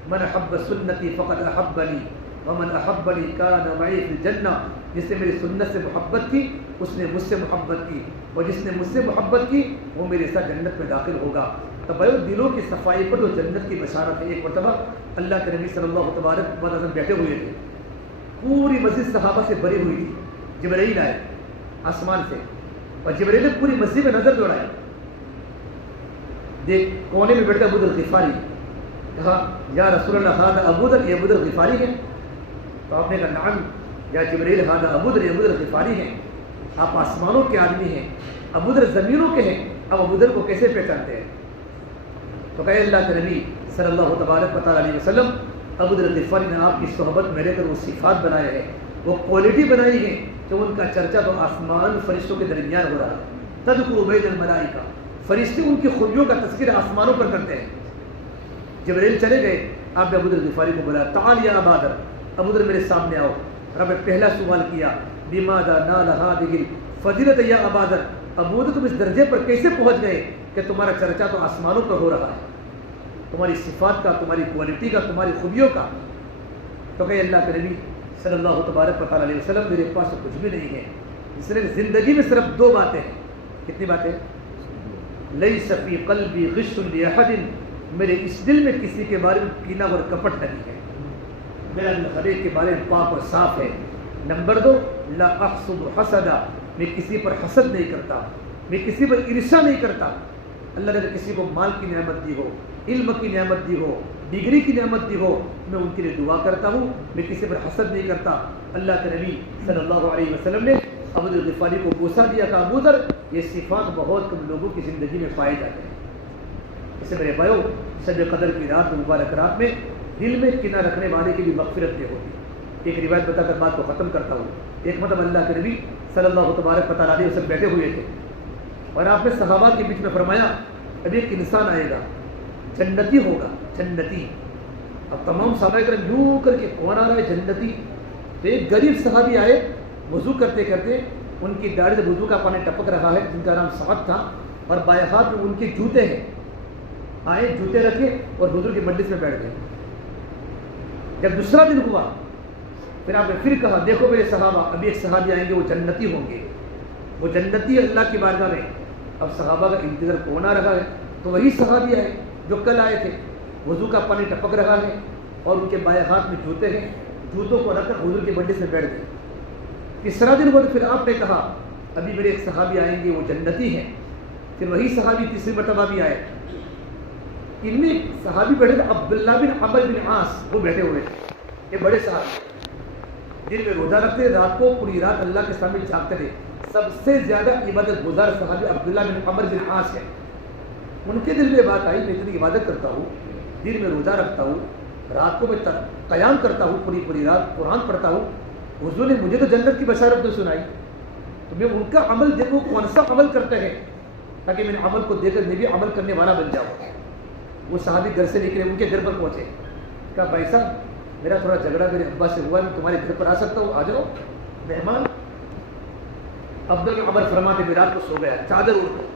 من احب سنتی فقد احبنی ومن احبنی کان معی فی الجنہ. جس نے میری سنت سے محبت کی اس نے مجھ سے محبت کی, اور جس نے مجھ سے محبت کی وہ میرے ساتھ جنت میں داخل ہوگا. تو بھائی دلوں کی صفائی پر تو جنت کی بشارت ہے. ایک مرتبہ اللہ کے نبی صلی اللہ تبارک و تعالیٰ بیٹھے ہوئے تھے, پوری مسجد صحابہ سے بھری ہوئی تھی. جبرائیل آئے آسمان سے اور جبرائیل نے پوری مسجد میں نظر دوڑائی. دیکھ کونے میں بیٹھا ابو ذر غفاری, کہا یا رسول اللہ ھذا ابو ذر, یہ ابو ذر غفاری ہے؟ تو آپ نے کہا نعم یا جبرائیل ھذا ابو ذر, یہ ابو ذر غفاری ہیں. آپ آسمانوں کے آدمی ہیں, ابو ذر زمینوں کے ہیں, اب ابو ذر کو کیسے پہچانتے ہیں؟ تو کہے اللہ کے نبی صلی اللہ تبارک و تعالیٰ علیہ وسلم, ابو ذر غفاری نے آپ کی صحبت میں رہ کر وہ صفات بنائے ہیں, وہ کوالٹی بنائی ہے کہ ان کا چرچا تو آسمان فرشتوں کے درمیان ہو رہا ہے. تذکر بین الملائکہ, فرشتے ان کی خوبیوں کا تذکرہ آسمانوں پر کرتے ہیں. جبرائیل چلے گئے, آپ نے ابو ذر غفاری کو بولا تعال یا ابا ذر, ابو ذر میرے سامنے آؤ. رب نے پہلا سوال کیا بماذا نال هذه الفضیلۃ یا ابا ذر, ابو ذر تم اس درجے پر کیسے پہنچ گئے کہ تمہارا چرچا تو آسمانوں پر ہو رہا ہے, تمہاری صفات کا, تمہاری کوالٹی کا, تمہاری خوبیوں کا. تو کہ اللہ کے نبی صلی اللہ تبارک و تعالیٰ علیہ وسلم میرے پاس کچھ بھی نہیں ہے, اس لیے زندگی میں صرف دو باتیں ہیں. کتنی باتیں؟ لیس فی قلبی غش لاحد, میرے اس دل میں کسی کے بارے میں کینہ اور کپٹ نہیں ہے, میرا دل ہر ایک کے بارے میں پاک اور صاف ہے. نمبر دو, لا احسد حسدا, میں کسی پر حسد نہیں کرتا, میں کسی پر عرصہ نہیں کرتا. اللہ نے کسی کو مال کی نعمت دی ہو, علم کی نعمت دی ہو, ڈگری کی نعمت دی ہو, میں ان کے لیے دعا کرتا ہوں, میں کسی پر حسد نہیں کرتا. اللہ کے نبی صلی اللہ علیہ وسلم نے ابو ذر غفاری کو بوسہ دیا کہ ابو ذر, یہ صفات بہت کم لوگوں کی زندگی میں پائے جاتے ہیں. اسے میرے بھائیو, شب قدر کی رات مبارک رات میں دل میں کینہ رکھنے والے کی بھی مغفرت نہیں ہوتی. ایک روایت بتا کر بات کو ختم کرتا ہوں. ایک مرتبہ اللہ کے نبی صلی اللہ تبارک و تعالیٰ علیہ وسلم بیٹھے ہوئے تھے اور آپ نے صحابہ کے بیچ میں فرمایا اب ایک انسان آئے گا, جنتی ہوگا, جنتی. اب تمام صحابہ کرام یوں کر کے کون آ رہا ہے جنتی؟ تو ایک غریب صحابی آئے, وضو کرتے کرتے ان کی داڑھی سے وضو کا پانی ٹپک رہا ہے, جن کا نام سعد تھا, اور بائیں ہاتھ میں ان کے جوتے ہیں. آئے, جوتے رکھے اور حضور کی مجلس میں بیٹھ گئے. جب دوسرا دن ہوا پھر آپ نے پھر کہا دیکھو میرے صحابہ, ابھی ایک صحابی آئیں گے, وہ جنتی ہوں گے, وہ جنتی اللہ کی بارگاہ میں. اب صحابہ کا انتظار کون آ رہا ہے؟ تو وہی صحابی آئے جو کل آئے تھے, وضو کا پانی ٹپک رہا ہے اور ان کے بائیں ہاتھ میں جوتے ہیں, جوتوں کو رکھ کر حضور کی مجلس میں بیٹھ گئے. تیسرا دن ہوا تو پھر آپ نے کہا ابھی میرے ایک صحابی آئیں گے, وہ جنتی ہیں. پھر وہی صحابی تیسری مرتبہ بھی آئے. ان میں ایک صحابی بیٹھے تھے عبداللہ بن عمرو بن عاص, وہ بیٹھے ہوئے تھے. یہ بڑے صحابی دن میں روزہ رکھتے, رات کو پوری رات اللہ کے سامنے جاگتے تھے. سب سے زیادہ عبادت گزار صحابی عبداللہ بن عمرو بن عاص ہے. ان کے دل میں بات آئی, میں اتنی عبادت کرتا ہوں, دن میں روزہ رکھتا ہوں, رات کو میں قیام کرتا ہوں, پوری رات قرآن پڑھتا ہوں, حضور نے مجھے تو جنت کی بشارت تو سنائی, تو میں ان کا عمل دیکھوں کون سا عمل کرتے ہیں تاکہ میں عمل کو دیکھ کر میں بھی عمل کرنے والا بن جاؤں. وہ صحابی گھر سے نکلے, ان کے گھر پر پہنچے, کہا بھائی صاحب میرا تھوڑا جھگڑا میرے ابا سے ہوا, میں تمہارے گھر پر آ سکتا ہوں؟ آ جاؤ مہمان. عبداللہ بن عمر فرماتے میں رات کو سو گیا, چادر اوڑھ کر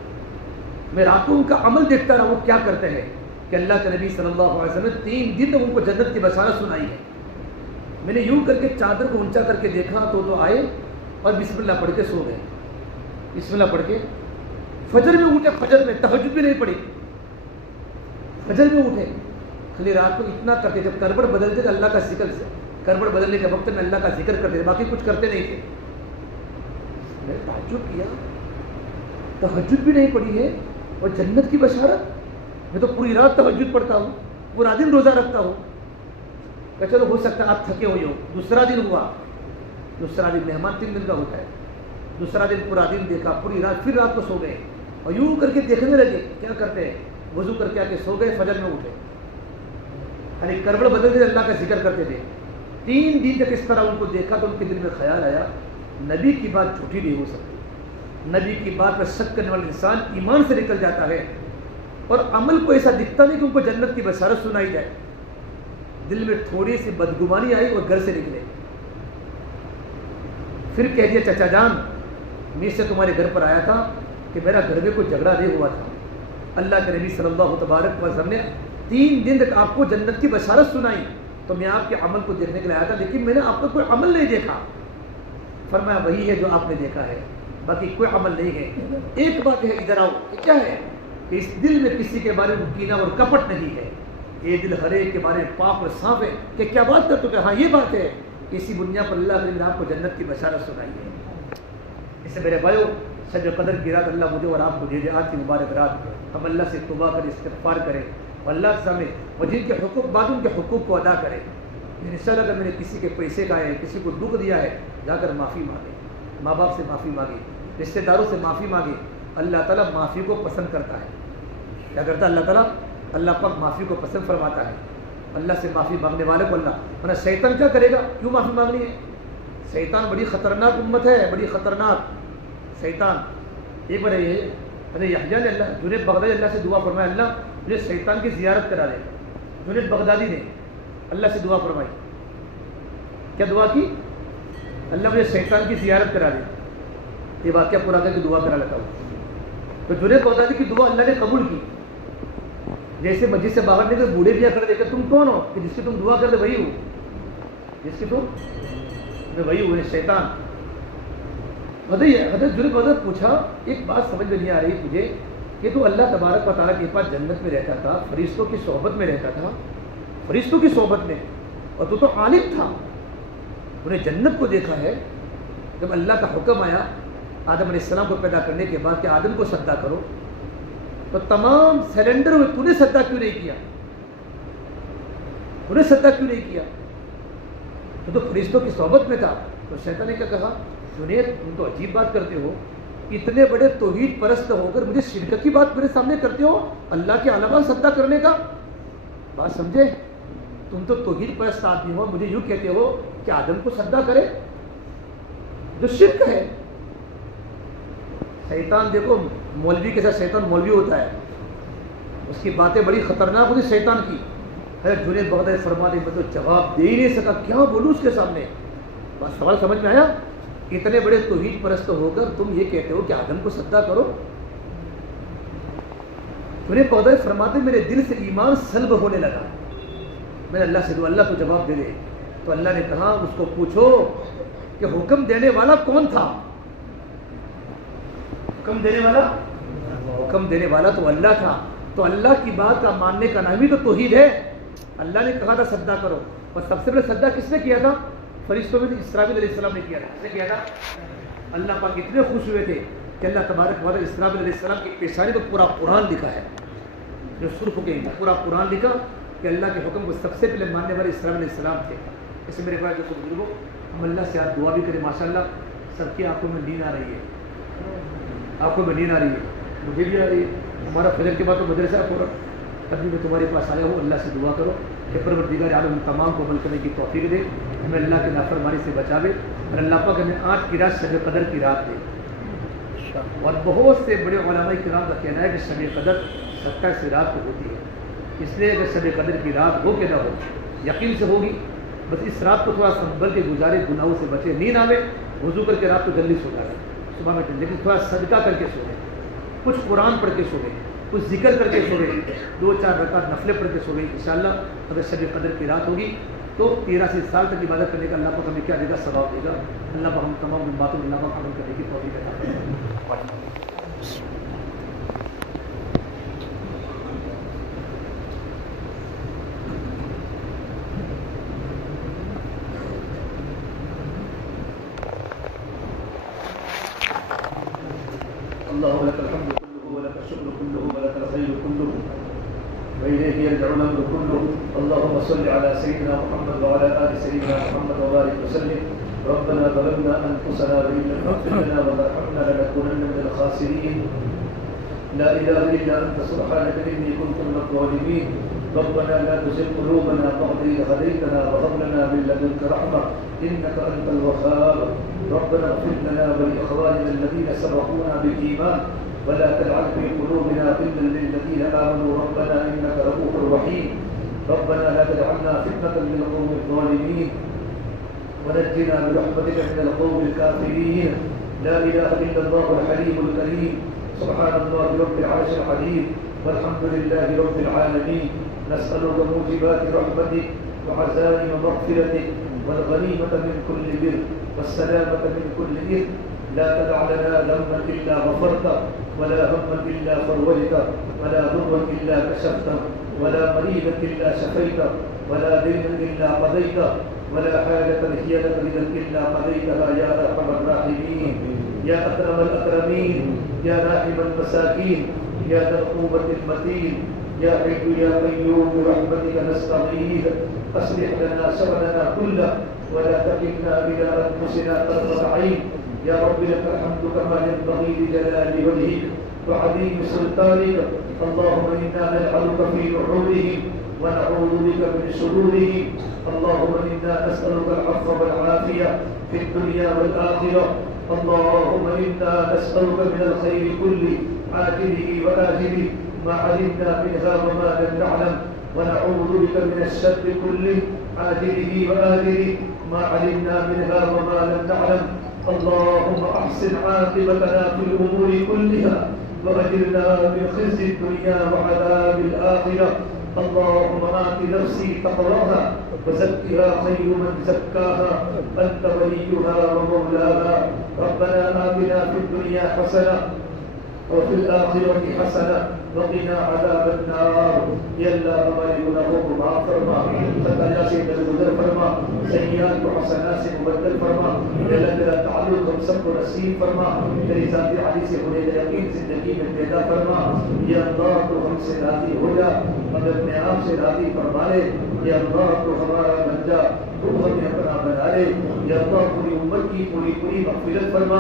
میں رات کو ان کا عمل دیکھتا رہا, وہ کیا کرتے ہیں کہ اللہ کے نبی صلی اللہ علیہ وسلم نے 3 دن تک ان کو جنت کی بشارت سنائی ہے. میں نے یوں کر کے چادر کو اونچا کر کے دیکھا تو آئے اور بسم اللہ پڑھ کے سو گئے. بسم اللہ پڑھ کے فجر میں اٹھے, فجر میں تہجد بھی نہیں پڑھی, فجر میں اٹھے. خالی رات کو اتنا کرتے, جب کربڑ بدلتے تھے اللہ کا ذکر, کربڑ بدلنے کے وقت میں اللہ کا ذکر کرتے تھے, باقی کچھ کرتے نہیں تھے. میں نے تعجب کیا, تہجد بھی نہیں پڑھی ہے اور جنت کی بشارت. میں تو پوری رات تہجد پڑھتا ہوں, پورا دن روزہ رکھتا ہوں. کہ چلو ہو سکتا ہے آپ تھکے ہوئے ہو. دوسرا دن ہوا, دوسرا دن مہمان 3 دن کا ہوتا ہے, دوسرا دن پورا دن دیکھا, پوری رات, پھر رات کو سو گئے اور یوں کر کے دیکھنے لگے کیا کرتے ہیں. وضو کر کے آ کے سو گئے, فجر میں اٹھے, یعنی کربڑ بدلتے اللہ کا ذکر کرتے تھے. 3 دن تک اس طرح ان کو دیکھا تو ان کے دل میں خیال آیا نبی کی بات جھوٹی نہیں ہو سکتی. نبی کی بات پر شک کرنے والا انسان ایمان سے نکل جاتا ہے, اور عمل کو ایسا دکھتا نہیں کہ ان کو جنت کی بشارت سنائی جائے. دل میں تھوڑی سی بدگمانی آئی اور گھر سے نکلے. پھر کہہ دیا چچا جان میں سے تمہارے گھر پر آیا تھا کہ میرا گھر میں کوئی جھگڑا نہیں ہوا تھا. اللہ کے نبی صلی اللہ تبارک وسلم نے 3 دن تک آپ کو جنت کی بشارت سنائی, تو میں آپ کے عمل کو دیکھنے کے لیے آیا تھا, لیکن میں نے آپ کا کوئی عمل نہیں دیکھا. فرمایا وہی ہے جو آپ نے دیکھا ہے, باقی کوئی عمل نہیں ہے. ایک بات ہے, ادھر آؤ. کیا ہے؟ کہ اس دل میں کسی کے بارے میں کینہ اور کپٹ نہیں ہے، یہ دل ہر ایک کے بارے میں پاک اور صاف ہے کہ کیا بات کر تو کہ ہاں یہ بات ہے، اسی بنیاد پر اللہ نے آپ کو جنت کی بشارت سنائی ہے۔ اس سے میرے بھائیو، شب قدر کی رات اللہ مجھے اور آپ کو دے دے، آج کی مبارک رات ہم اللہ سے توبہ کریں، استغفار کریں اور اللہ کے سامنے اور جن کے حقوق بعد ان کے حقوق کو ادا کریں۔ انشاءاللہ اگر میں نے کسی کے پیسے کا ہے، کسی کو دکھ دیا ہے، جا کر معافی مانگے، ماں باپ سے معافی مانگے، رشتہ داروں سے معافی مانگے۔ اللہ تعالیٰ معافی کو پسند کرتا ہے۔ کیا کرتا ہے اللہ تعالیٰ؟ اللہ پاک معافی کو پسند فرماتا ہے۔ اللہ سے معافی مانگنے والے کو اللہ، ورنہ شیطان کیا کرے گا؟ کیوں معافی مانگنی ہے؟ شیطان بڑی خطرناک امت ہے، بڑی خطرناک شیطان۔ ایک بار یحییٰ نے اللہ جنید بغدادی اللہ سے دعا فرمایا، اللہ مجھے شیطان کی زیارت کرا دے۔ جنید بغدادی نے اللہ سے دعا فرمائی، کیا دعا کی؟ اللہ مجھے شیطان کی زیارت کرا دے۔ یہ واقعہ پورا کر کے دعا کرا لیتا ہوں۔ تو جنید بغدادی کی دعا اللہ نے قبول کی۔ جیسے مسجد سے باہر نکلے بوڑھے بھی کر دے کہ تم کون ہو کہ جس کی تم دعا کر دے وہی ہو، جس کی تم میں وہی ہوئے شیطان۔ حضرت جنید بغدادی پوچھا، ایک بات سمجھ میں نہیں آ رہی تجھے کہ تو اللہ تبارک و تعالیٰ کے پاس جنت میں رہتا تھا، فرشتوں کی صحبت میں رہتا تھا، فرشتوں کی صحبت میں، اور تو عالم تھا، تو نے جنت کو دیکھا ہے۔ جب اللہ کا حکم آیا آدم علیہ السلام کو پیدا کرنے کے بعد کہ آدم کو سجدہ کرو، تو تمام سرنڈر ہوئے، تو نے سجدہ کیوں نہیں کیا؟ تو نے سجدہ کیوں نہیں کیا؟ تو فرشتوں کی صحبت میں تھا۔ تو شیطان نے کیا کہا، جنید تم تو عجیب بات کرتے ہو، اتنے بڑے توحید پرست ہو کر مجھے شرک کی بات میرے سامنے کرتے ہو، اللہ کے علاوہ سجدہ کرنے کا۔ بات سمجھے؟ تم تو توحید پرست آدمی ہو، مجھے یوں کہتے ہو کہ آدم کو سجدہ کرے، جو شرک ہے۔ شیطان دیکھو، مولوی کے ساتھ شیطان مولوی ہوتا ہے، اس کی باتیں بڑی خطرناک ہوتی شیطان کی۔ جنید بغدادی فرماتے میں تو جواب دے ہی نہیں سکا، کیا بولوں اس کے سامنے۔ بات سوال سمجھ میں آیا؟ اتنے بڑے توحید پرست ہو کر تم یہ کہتے ہو کہ آدم کو سجدہ کرو۔ جنید بغدادی فرماتے میرے دل سے ایمان سلب ہونے لگا۔ میں نے اللہ سے دعا، اللہ تو جواب دے دے۔ تو اللہ نے کہا اس کو پوچھو کہ حکم دینے والا کون تھا؟ حکم دینے والا تو اللہ تھا۔ تو اللہ کی بات کا ماننے کا نام ہی تو توحید ہے۔ اللہ نے کہا تھا سجدہ کرو، اور سب سے پہلے سجدہ کس نے کیا تھا؟ فرشتوں میں سے اسرافیل علیہ السلام نے کیا تھا۔ کس نے کیا تھا؟ اللہ پاک اتنے خوش ہوئے تھے کہ اللہ تبارک و تعالیٰ اسرافیل علیہ السلام کی پیشانی پر پورا قرآن لکھا ہے، جو سرخ کے پورا قرآن لکھا کہ اللہ کے حکم کو سب سے پہلے ماننے والے اسرافیل علیہ السلام تھے۔ اسے میرے بھائی جو بزرگوں، ہم اللہ سے آپ دعا بھی کریں، ماشاءاللہ سب کی آنکھوں میں نیند آ رہی ہے، آنکھوں میں نیند آ رہی ہے، مجھے بھی آ رہی ہے۔ ہمارا فجر کے بعد تو مدرسہ پورا، ابھی میں تمہارے پاس آیا ہوں، اللہ سے دعا کرو کہ پروردگار عالم تمام کو عمل کرنے کی توفیق دے، ہمیں اللہ کے نافرمانی سے بچاوے، اور اللہ پاک ہمیں آج کی رات شب قدر کی رات دے۔ اور بہت سے بڑے علماء کرام کا کہنا ہے کہ شب قدر 27 رات کو ہوتی ہے، اس لیے اگر شب قدر کی رات ہو کہ نہ ہو، یقین سے ہوگی۔ بس اس رات کو تھوڑا سنبھل کے گزارے، گناہوں سے بچے، نیند آوے، وضو کر کے رات کو جلدی سو جائے، صبح میں لیکن تھوڑا صدقہ کر کے سوئے، کچھ قرآن پڑھ کے سوئے، کچھ ذکر کر کے سوئے، 2-4 رکعت نفلیں پڑھ کے سوئے۔ انشاءاللہ اگر شب قدر کی رات ہوگی تو 13 سال تک عبادت کرنے کا اللہ پاک ہمیں کیا دے گا؟ ثواب دے گا۔ اللہ پاک ہم تمام باتوں اللہ پاک عمل کرنے کی توفیق عطا فرمائے۔ اللهم لك الحمد كله ولك الشكر كله ولك الخير كله وإليك يرجع الأمر كله. اللهم صل على سيدنا محمد وعلى آل سيدنا محمد وبارك وسلم. ربنا ظلمنا أنفسنا وإن لم تغفر لنا وترحمنا لنكونن من الخاسرين. لا إله إلا أنت سبحانك إني كنت من الظالمين. ربنا لا تزغ قلوبنا بعد إذ هديتنا وهب لنا من لدنك رحمة إنك أنت الوهاب. ربنا اغفر لنا ولإخواننا الذين سبقونا بالإيمان ولا تجعل في قلوبنا غلا للذين آمنوا ربنا إنك رؤوف رحيم. ربنا لا تجعلنا فتنة للقوم الظالمين ونجنا برحمتك من القوم الكافرين. لا إله إلا الله الحليم الكريم. سبحان الله رب العرش العظيم والحمد لله رب العالمين. نسألك موجبات رحمتك وعزائم مغفرتك والغنيمة من كل بر والسلامة من كل إثم لا تدع لنا ذنبا إلا غفرته ولا هما إلا فرجته ولا ضرا إلا كشفته ولا مريضا إلا شفيته ولا دينا إلا قضيته ولا حاجة هي لك رضا إلا قضيتها يا أرحم الراحمين يا أكرم الأكرمين يا راحم المساكين يا ذا القوة المتين يا حي يا قيوم برحمتك نستغيث أصلح لنا شأننا كله ولا تكلنا إلى أنفسنا طرفة عين يا رب لك الحمد كما ينبغي لجلال وجهك وعظيم سلطانك اللهم إنا نجعلك في نحورهم ونعوذ بك من شرورهم اللهم إنا نسألك العفو والعافية في الدنيا والآخرة اللهم إنا نسألك من الخير كله عاجله وآجله ما علمنا منها وما لم نعلم ونعوذ بك من الشر كله عاجله وآجله ما علمنا منها وما لم نعلم اللهم أحسن عاقبتنا في الأمور كلها وأجرنا من خزي الدنيا وعذاب الآخرة اللهم آت نفسي تقواها وزكها خير من زكاها أنت وليها ومولاها ربنا آتنا في الدنيا حسنة وفي الآخرة حسنة وقنا عذاب النار یا اللہ ہمارے گناہوں کو معاف فرما خطایا سے درگزر فرما سیئات کو حسنات سے مبدل فرما یا اللہ تیرا تعلق ہم سب کو نصیب فرما تیری ذات عالی سے ہونے کا یقین زندگی میں پیدا فرما یا اللہ تو ہم سے راضی ہو جا ہم اپنے آپ سے راضی فرما لے یا اللہ تو ہمارا بن جا تو ہمیں اپنا بنا لے یا اللہ پوری امت کی پوری مغفرت فرما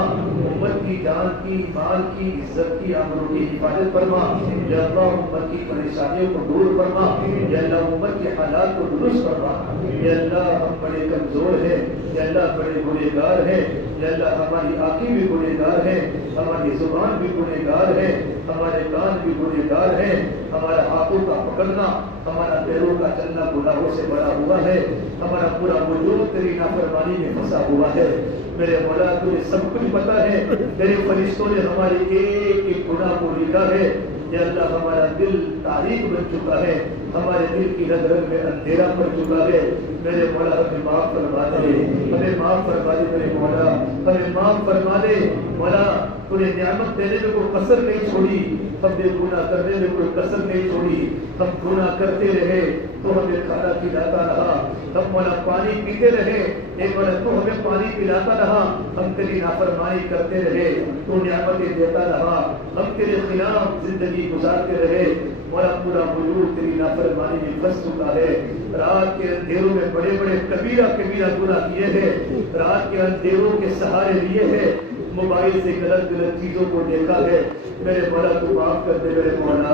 امت کی جان کی مال کی عزت کی آبرو کی حفاظت فرما یا اللہ امت کی پریشانیوں کو دور فرما یا اللہ امت کے حالات کو درست فرما یا اللہ ہم بڑے کمزور ہیں یا اللہ بڑے گنہگار ہیں یا اللہ ہماری آنکھیں بھی گنہگار ہیں ہماری زبان بھی گنہگار ہے ہمارے کان بھی گنہگار ہیں ہمارا ہاتھوں کا پکڑنا ہمارا پیروں کا چلنا گناہوں سے بڑا ہوا ہے ہمارا پورا وجود تیری نافرمانی میں پھنسا ہوا ہے میرے مولا تجھے سب کچھ پتا ہے تیرے فرشتوں نے ہمارے ایک ایک گناہ کو لکھا ہے یا اللہ ہمارا دل تاریک بن چکا ہے ہمارے دل کی رگ رگ میں اندھیرا پڑ چکا ہے میرے مولا ہمیں معاف فرما دے ہمیں معاف فرما دے میرے مولا ہمیں معاف فرما دے مولا تجھے نعمت دینے میں کوئی کسر نہیں چھوڑی ہم نے گناہ کرنے میں کوئی کسر نہیں چھوڑی ہم گناہ کرتے رہے تو ہمیں کھانا کھلاتا رہا ہم مولا پانی پیتے رہے ایک مولا تو ہمیں پانی پلاتا رہا ہم تیری نافرمانی کرتے رہے تو نعمتیں دیتا رہا ہم تیرے خلاف زندگی گزارتے رہے مولا پورا وجود تیری نافرمانی میں پھنس چکا ہے رات کے اندھیروں میں بڑے بڑے کبیرہ گناہ کیے ہیں رات کے اندھیروں کے سہارے لیے ہیں موبائل سے غلط چیزوں کو دیکھا ہے میرے مولا تو معاف کر دے میرے مولا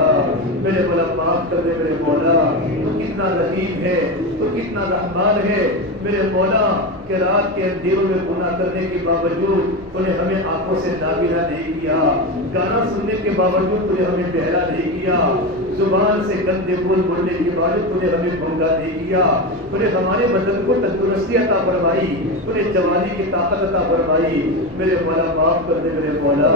میرے مولا معاف کر دے میرے مولا تو کتنا رحیم ہے تو کتنا رحمان ہے میرے مولا کہ رات کے اندھیروں میں گناہ کرنے کے باوجود تو نے ہمیں آنکھوں سے نابینا نہیں کیا گانا سننے کے باوجود تو نے ہمیں بہرا نہیں کیا زبان سے گندے بول بولنے کے باوجود تو نے ہمیں گنگا نہیں کیا تو نے ہمارے بدن کو تندرستی عطا فرمائی تو نے جوانی کی طاقت عطا فرمائی میرے مولا معاف کر دے میرے مولا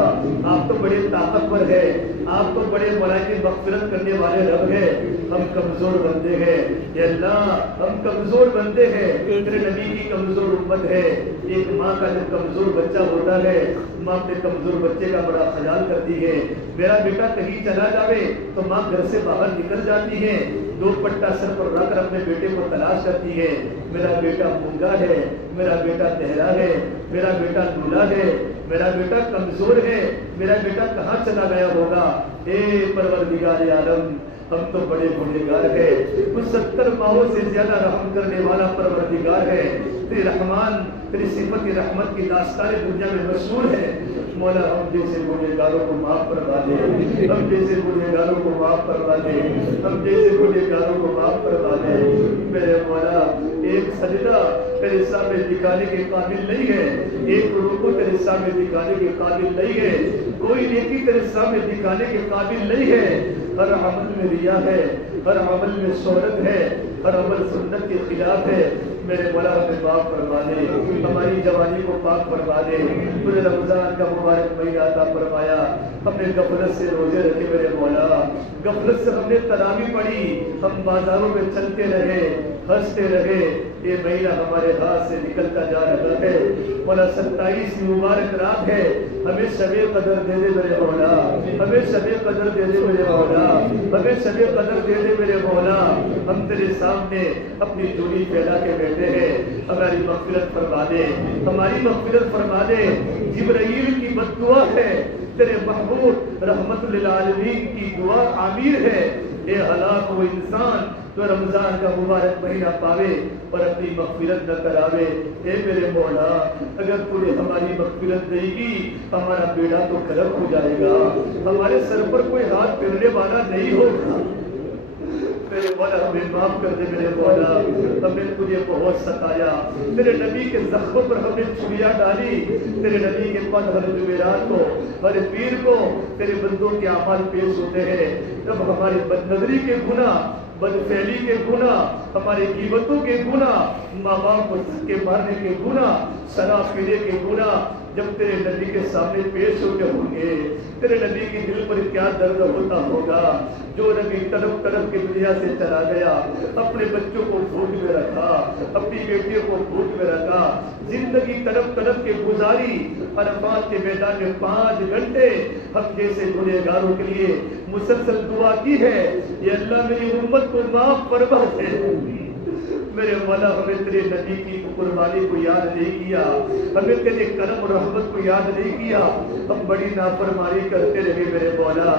آپ تو بڑے طاقتور ہے آپ تو بڑے ملائکے مغفرت کرنے والے رب ہے ہم کمزور بندے ہیں یا اللہ ہم کمزور بندے ہیں تیرے نبی کی کمزور امت ہے ایک ماں کا جب کمزور بچہ ہوتا ہے ماں اپنے کمزور بچے کا بڑا خیال کرتی ہے میرا بیٹا کہیں چلا جاوے تو ماں گھر سے باہر نکل جاتی ہے دو پٹا سر پر رکھ کر اپنے بیٹے کو تلاش کرتی ہے میرا بیٹا مونگا ہے میرا بیٹا بہرا ہے میرا بیٹا لولا ہے میرا بیٹا کمزور ہے میرا بیٹا کہاں چلا گیا ہوگا اے پروردگار عالم ہم تو بڑے گنہگار ہیں اس 70 ماہوں سے زیادہ رحم کرنے والا پروردگار ہے تیری رحمان تیری صفت رحمت کی داستان دنیا میں مشہور ہے مولا ہم جیسے گنہگاروں کو معاف فرما دے ہم جیسے گنہگاروں کو معاف فرما دے ہم جیسے گنہگاروں کو معاف فرما دے میرے مولا ایک سجدہ تیرے سامنے دکھانے کے قابل نہیں ہے ایک رکوع تیرے سامنے دکھانے کے قابل نہیں ہے کوئی نیکی تیرے سامنے دکھانے کے قابل نہیں ہے ہر عمل میں ریا ہے ہر عمل میں شہرت ہے ہر عمل سنت کے خلاف ہے میرے مولا ہمیں معاف فرما دے، ہماری جوانی کو پاک فرما دے، تجھے رمضان کا مبارک مہینہ عطا فرمایا، ہم نے غفلت سے روزے رکھے میرے مولا، غفلت سے ہم نے تراویح پڑھی، ہم بازاروں میں چلتے رہے، ہنستے رہے، یہ مہینہ ہمارے ہاتھ سے نکلتا جا رہا ہے۔ مولا 27 مبارک رات ہے، ہمیں شب قدر دے دے میرے مولا، ہمیں شب قدر دے دے میرے مولا، ہمیں شب قدر دے دے میرے مولا۔ ہم تیرے سامنے اپنی جوڑی پھیلا کے بیٹھے ہیں، ہماری مغفرت فرما دے، ہماری مغفرت فرما دے۔ جبرائیل کی بد دعا ہے، تیرے محبوب رحمت للعالمین کی دعا عامر ہے، اے ہلاک وہ انسان تو رمضان کا مبارک مہینہ پاوے اور اپنی مغفرت نہ کراوے۔ اے میرے مولا، اگر تو نے ہماری مغفرت دے گی ہمارا بیڑا تو غرق ہو جائے گا، ہمارے سر پر کوئی ہاتھ پھیرنے والا نہیں ہوگا۔ میرے مولا ہمیں معاف کر دے میرے مولا، ہمیں تجھے بہت ستایا، تیرے نبی کے زخموں پر ہم نے چھریاں ڈالی، تیرے نبی کے پاس ہر جمعرات کو ہر پیر کو تیرے بندوں کے اعمال پیش ہوتے ہیں، جب ہماری بد نظری کے گناہ، بدفعلی کے گناہ، ہمارے غیبتوں کے گناہ، ماں باپ کو کے مارنے کے گناہ، شراب پینے کے گناہ جب تیرے نبی کے سامنے پیش ہوتے ہوں گے، تیرے نبی کے دل پر کیا درد ہوتا ہوگا۔ جو نبی تڑپ تڑپ کے دنیا سے چلا گیا، اپنے بچوں کو بھوک میں رکھا، اپنی بیٹیوں کو بھوک میں رکھا، زندگی تڑپ تڑپ کے گزاری، عرفات کے میدان میں 5 گھنٹے ہم جیسے گنہگاروں کے لیے مسلسل دعا کی ہے، یہ اللہ میری امت کو معاف فرما دے۔ میرے مولا ہمیں تیرے نبی کی قربانی کو یاد نہیں کیا، ہمیں تیرے کرم اور رحمت کو یاد نہیں کیا، ہم بڑی نافرمانی کرتے رہے میرے مولا۔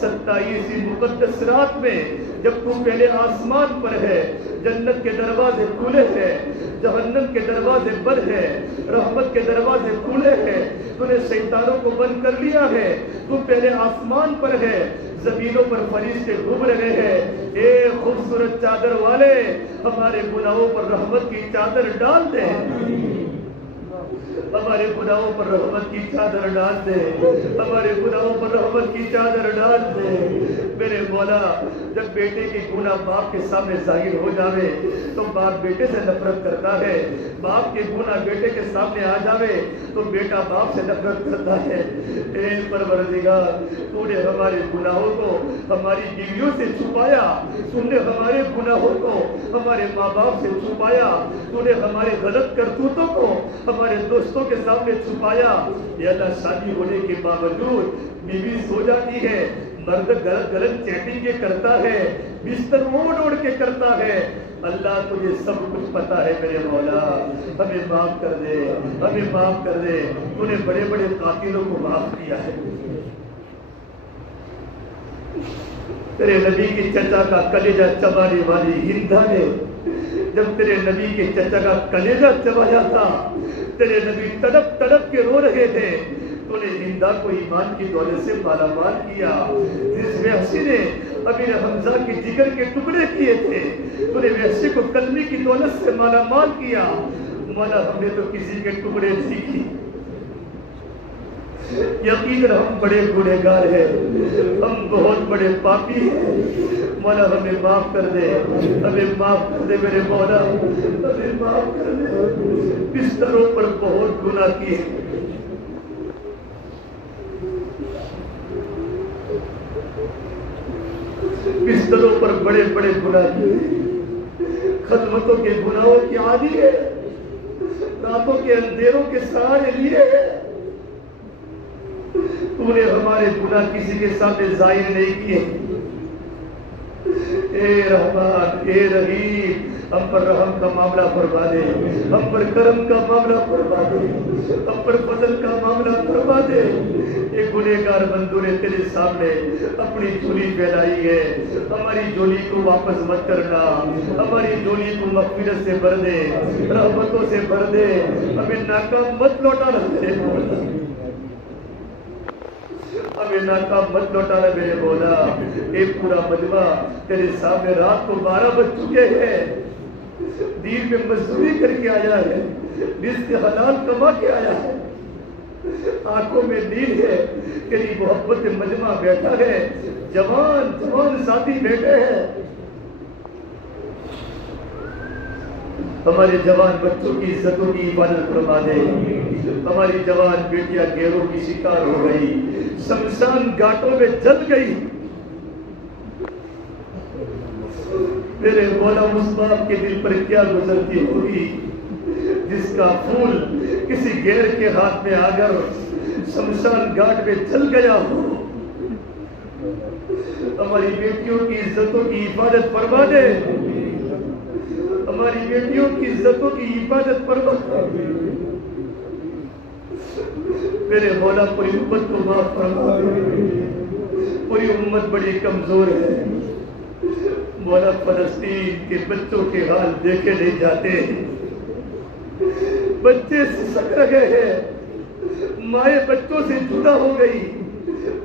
27 مقدس رات میں جب تو پہلے آسمان پر ہے، جنت کے دروازے کھلے ہیں، جہنم کے دروازے بند ہیں، رحمت کے دروازے کھلے ہیں، تو نے شیطانوں کو بند کر لیا ہے، تو پہلے آسمان پر ہے، زمینوں پر فرشتے گھوم رہے ہیں، اے خوبصورت چادر والے ہمارے گناہوں پر رحمت کی چادر ڈال دے، ہمارے گناہوں پر رحمت کی چادر ڈال دے، ہمارے گناہوں پر رحمت کی چادر ڈال دے۔ میرے مولا جب بیٹے کی گناہ باپ کے سامنے ظاہر ہو جاوے تو باپ بیٹے سے نفرت کرتا ہے، باپ کے گناہ بیٹے کے سامنے آ جاوے تو بیٹا باپ سے نفرت کرتا ہے۔ اے پروردگار، تو نے ہمارے گناہوں کو ہماری بیویوں سے چھپایا، تم نے ہمارے گناہوں کو ہمارے ماں باپ سے چھپایا، تو نے ہمارے غلط کرتوتوں کو ہمارے دوستوں کے سامنے چھپایا۔ یا اللہ، شادی ہونے کے باوجود بیوی سو جاتی ہے، مرد غلط چیٹنگیں کرتا ہے، بستر اوڑھ کے کرتا ہے، اللہ تجھے سب کچھ پتا ہے میرے مولا، ہمیں معاف کر دے، ہمیں معاف کر دے۔ تو نے بڑے بڑے قاتلوں کو معاف کیا ہے، تیرے نبی کے چچا کا کلیجہ چبانے والی ہندا نے جب تیرے نبی کے چچا کا کلیجہ چبایا تھا، تیرے نبی تڑپ تڑپ کے رو رہے تھے، تو نے ہندا کو ایمان کی دولت سے مالا مال کیا، جس وحشی نے امیر حمزہ کے جگر کے ٹکڑے کیے تھے، تو نے وحشی کو کلمے کی دولت سے مالا مال کیا۔ مولا ہم نے تو کسی کے ٹکڑے نہیں کیے، یقیناً ہم بڑے گنہگار ہیں، ہم بہت بڑے پاپی ہیں، مولا ہمیں معاف کر دے، ہمیں معاف کر دے میرے مولا، ہمیں معاف کر دے۔ بستروں پر بہت گناہ کیے، بستروں پر بڑے بڑے گناہ کیے، خدمتوں کے گناہوں کی عادی ہے، راتوں کے اندھیروں کے سہارے لیے ہے، تو نے ہمارے گناہ کسی کے سامنے ظاہر نہیں کیے۔ اے رحمان، اے رحیم، ہم پر رحم کا معاملہ فرما دے، ہم پر کرم کا معاملہ فرما دے، ہم پر فضل کا معاملہ فرما دے۔ اے گنہگار بندوں نے تیرے سامنے اپنی جھولی پھیلائی ہے، ہماری جھولی کو واپس مت کرنا، ہماری جھولی کو مغفرت سے بھر دے، رحمتوں سے بھر دے، ہمیں ناکام مت لوٹانا میرے مولا، ہمیں ناکام مت لوٹانا میرے مولا۔ اے پورا مجمع تیرے سامنے رات کو 12 بج چکے ہیں، دین میں مزدوری کر کے آیا ہے، رزق حلال کما کے آیا ہے، آنکھوں میں نیند ہے، تیری محبت مجمع بیٹھا ہے، جوان جوان ساتھی بیٹھے ہیں، ہمارے جوان بچوں کی عزتوں کی حفاظت فرما دے. ہماری جوان بیٹیاں گیروں کی شکار ہو گئی, شمشان گھاٹوں میں جل گئی. میرے مولا اس باپ کے دل پر کیا گزرتی ہوگی جس کا پھول کسی غیر کے ہاتھ میں آ کر شمشان گھاٹ میں جل گیا ہو. ہماری بیٹیوں کی عزتوں کی حفاظت فرما دے. ہماری بیٹیوں کی عزتوں کی حفاظت فرما دے. میرے مولا پوری امت کو معاف فرما دے. پوری امت بڑی کمزور ہے. مولا فلسطین کے بچوں کے حال دیکھے نہیں جاتے. بچے سسک رہے ہیں, مائیں بچوں سے جدا ہو گئی,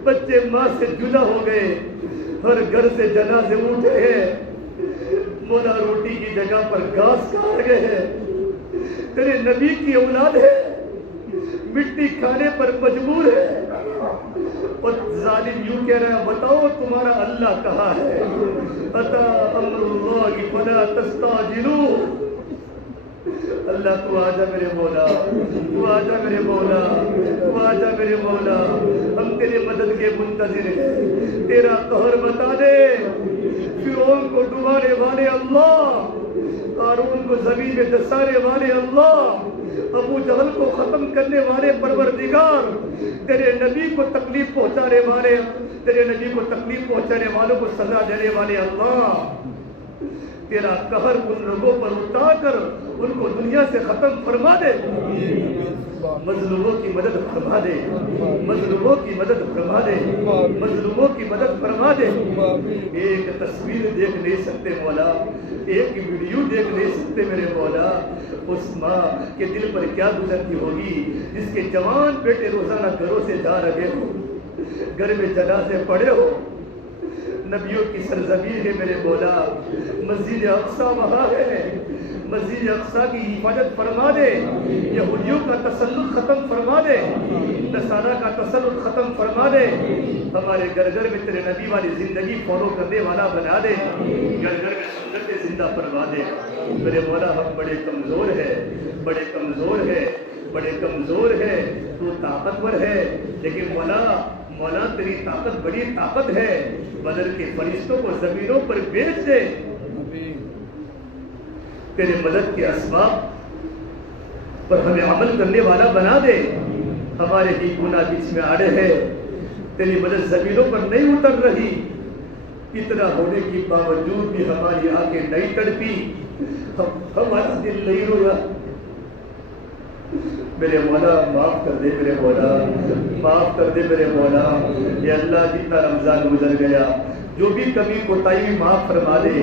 بچے ماں سے جدا ہو گئے, ہر گھر سے جنازے اٹھے ہیں. مولا روٹی کی جگہ پر گھاس کھا رہے ہیں. تیرے نبی کی اولاد ہے, مٹی کھانے پر مجبور ہے. اور ظالم یوں کہہ رہا ہے, بتاؤ تمہارا اللہ کہاں ہے؟ اتا امر اللہ فلا تستعجلوا. اللہ تو آجا میرے مولا, تو آجا میرے مولا, تو آجا میرے مولا. ہم تیرے مدد کے منتظر ہیں. تیرا قہر بتا دے. فرعون کو ڈبانے والے اللہ, قارون کو زمین میں دسانے والے اللہ, ابو جہل کو ختم کرنے والے پروردگار, تیرے نبی کو تکلیف پہنچانے والے, تیرے نبی کو تکلیف پہنچانے والوں کو سزا دینے والے اللہ, تیرا قہر ان لوگوں پر اتار کر ان کو دنیا سے ختم فرما دے. مظلوموں کی مدد فرما دے, مظلوموں کی مدد فرما دے, مظلوموں کی مدد فرما دے. ایک تصویر دیکھ نہیں سکتے مولا, ایک ویڈیو دیکھ نہیں سکتے میرے مولا. اس ماں کے دل پر کیا گزرتی ہوگی جس کے جوان بیٹے روزانہ گھروں سے جا رہے ہو, گھر میں جنازے پڑے ہو. نبیوں کی سرزمین ہے میرے مولا, مسجد اقصی وہاں ہے. مسجد اقصی کی حفاظت فرما دے. یہودیوں کا تسلط ختم فرما دے, نصارہ کا تسلط ختم فرما دے. ہمارے گھر گھر میں تیرے نبی والی زندگی فالو کرنے والا بنا دے. گھر گھر میں سنتیں زندہ فرما دے. میرے مولا ہم بڑے کمزور ہیں, بڑے کمزور ہیں, بڑے کمزور ہیں. تو طاقتور ہے, لیکن مولا تیری طاقت بڑی طاقت ہے. بدر کے فرشتوں کو زمینوں پر بیچ دے. تیرے مدد کے اسباب پر ہمیں عمل کرنے والا بنا دے. ہمارے ہی گناہ بیچ میں آڑے ہیں, تیری مدد زمینوں پر نہیں اتر رہی. اتنا ہونے کے باوجود بھی ہماری آنکھیں نہیں تڑپی, ہمارا دل نہیں رویا. میرے مولا معاف کر دے, میرے مولا معاف کر دے میرے مولا. یا اللہ جتنا رمضان گزر گیا, جو بھی کمی کوتاہی معاف فرما دے.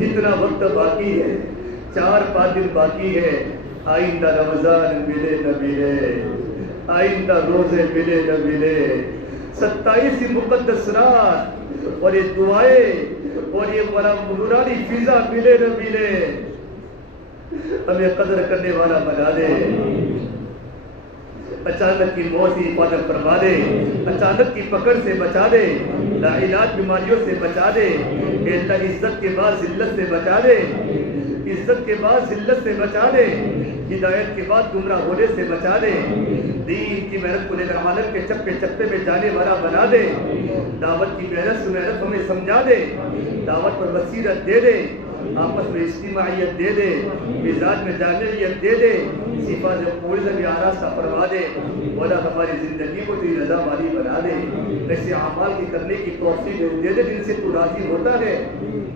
جتنا وقت باقی ہے, 4-5 دن باقی ہے, آئندہ رمضان ملے نہ ملے, آئندہ روزے ملے نہ ملے, 27 مقدس رات اور یہ دعائیں اور یہ نورانی فضا ملے نہ ملے, ہمیں قدر کرنے والا بنا دے. اچانک کی موت سے حفاظت فرما دے, اچانک کی پکڑ سے بچا دے, لاعلاج بیماریوں سے بچا دے. اے اللہ عزت کے بعد ذلت سے بچا دے, عزت کے بعد ذلت سے بچا دے, ہدایت کے بعد گمراہ ہونے سے بچا دے. دین کی محنت کو لے کر عالم کے چپے چپے میں جانے والا بنا دے. دعوت کی محنت ہمیں سمجھا دے, دعوت پر بصیرت دے دے, آپس میں اجتماعیت دے دے, مزاج میں جامعیت دے دے, صفات پوری سے بھی آراستہ فرما دے. مولا ہماری زندگی کو تیری رضا والی بنا دے. ایسے اعمال کی کرنے کی توفیق دے دے جن سے تو راضی ہوتا ہے,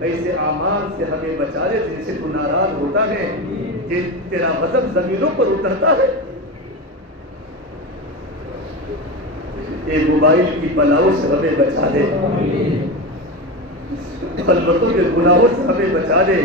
ایسے اعمال سے ہمیں بچا دے جن سے تو ناراض ہوتا ہے, جن تیرا غضب زمینوں پر اترتا ہے. ایک موبائل کی بلاؤں سے ہمیں بچا دے, خلوتوں کے گناہوں سے ہمیں بچا دے.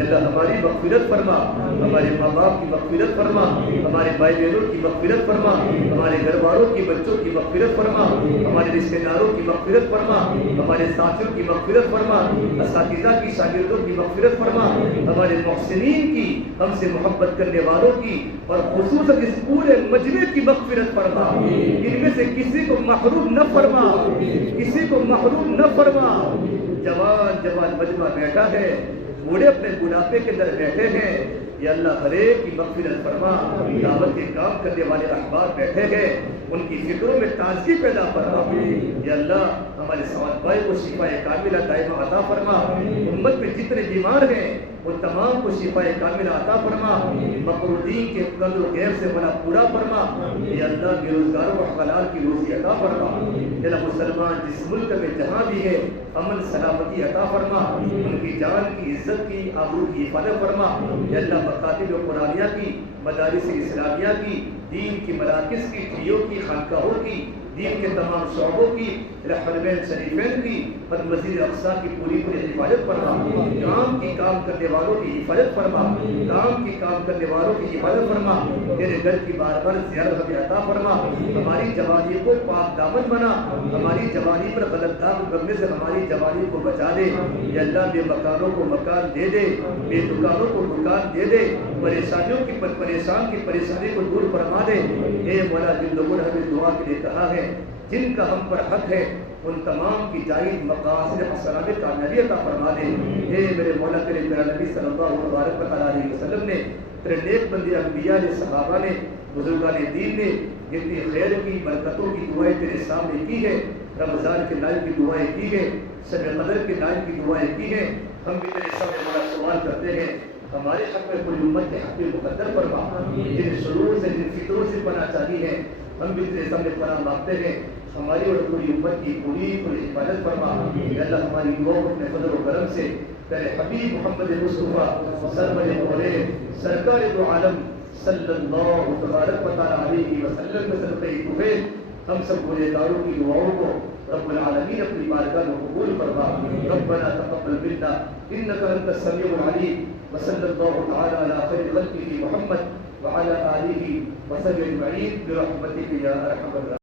اللہ ہماری مغفرت فرما, ہمارے ماں باپ کی مغفرت فرما, ہمارے بھائی بہنوں کی مغفرت فرما, ہمارے گھر والوں کی بچوں کی مغفرت فرما, ہمارے رشتہ داروں کی مغفرت فرما, ہمارے ساتھیوں کی مغفرت فرما, اساتذہ کی شاگردوں کی مغفرت فرما, ہمارے محسنین کی, ہم سے محبت کرنے والوں کی, اور خصوصاً اس پورے مجمع کی مغفرت فرما. ان میں سے کسی کو محروم نہ فرما, کسی کو محروم نہ فرما. جوان مجمع بیٹھا ہے, بوڑھے اپنے بڑھاپے کے اندر بیٹھے ہیں، یا اللہ ہر ایک کی مغفرت فرما، دعوت کے کام کرنے والے احباب بیٹھے ہیں ان کی فکروں میں تازگی پیدا فرما، یا اللہ ہمارے سعد بھائی کو شفا کاملہ دائمہ عطا فرما، امت میں جتنے بیمار ہیں ان تمام کو شفا کاملہ عطا فرما، مقروضین کے قرض و غیر سے بنا پورا فرما، یا اللہ بے روزگاروں و حلال کی روزی عطا فرما، یا اللہ مسلمان جس ملک میں جہاں بھی ہے امن سلامتی عطا فرما، ان کی جان کی عزت کی آبرو کی حفاظت فرما، یا اللہ مکاتب قرآنیہ کی، مدارس اسلامیہ کی، دین کی مراکز کی، ٹھیوں کی، خانقاہوں کی، دین کے تمام شعبوں کی، حرمین شریفین کی اور مسجد اقصی کی پوری حفاظت فرما، کام کرنے والوں کی حفاظت فرما، کام کرنے والوں کی حفاظت فرما، تیرے گھر کی بار بار زیارت ہمیں عطا فرما، ہماری جوانی کو پاک دامن بنا، ہماری جوانی پر غلط داغ لگنے سے ہماری جوانی کو بچا دے، یا اللہ بے مکانوں کو مکان دے دے، بے دکانوں کو دکان دے دے، پریشانیوں کی پریشانی کو دور فرما دے، اے مولا جن لوگوں نے ہمیں دعا کے لیے کہا ہے جن کا ہم پر حق ہے ان تمام کی جائز مقاصد حسنہ میں کامیابی عطا فرما دے، اے میرے مولا تیرے پیارے نبی صلی اللہ علیہ وسلم نے، تیرے نیک بندے انبیاء نے، صحابہ نے، بزرگان دین نے جتنی خیر کی برکتوں کی دعائیں تیرے سامنے کی ہے، رمضان کے نائب کی دعائیں کی ہے، شب قدر کے نائب کی دعائیں کی ہیں، ہم بھی تیرے سامنے بڑا سوال کرتے ہیں ہمارے حق میں کوئی امت کے حق میں مقدر فرما، جن شرور سے جن فطروں سے پناہ چاہی ہے ہم بھی تیرے سامنے پناہ مانگتے ہیں، ہماری اور پوری امت کی پوری حفاظت فرما، یا اللہ ہماری دعاؤں کو اپنے فضل و کرم سے تیرے حبیب محمد مصطفیٰ سرور مولد سرکار دو عالم صلی اللہ تبارک و تعالی علیہ وسلم کے صدقے طفیل ہم سب گنہگاروں کی دعاؤں کو رب العالمین اپنی بارگاہ میں قبول فرما، ربنا تقبل منا انک انت السمیع العلیم، وصلی اللہ تعالی علی خیر خلقہ محمد وعلى آلہ وصحبہ اجمعین برحمتک یا ارحم الراحمین۔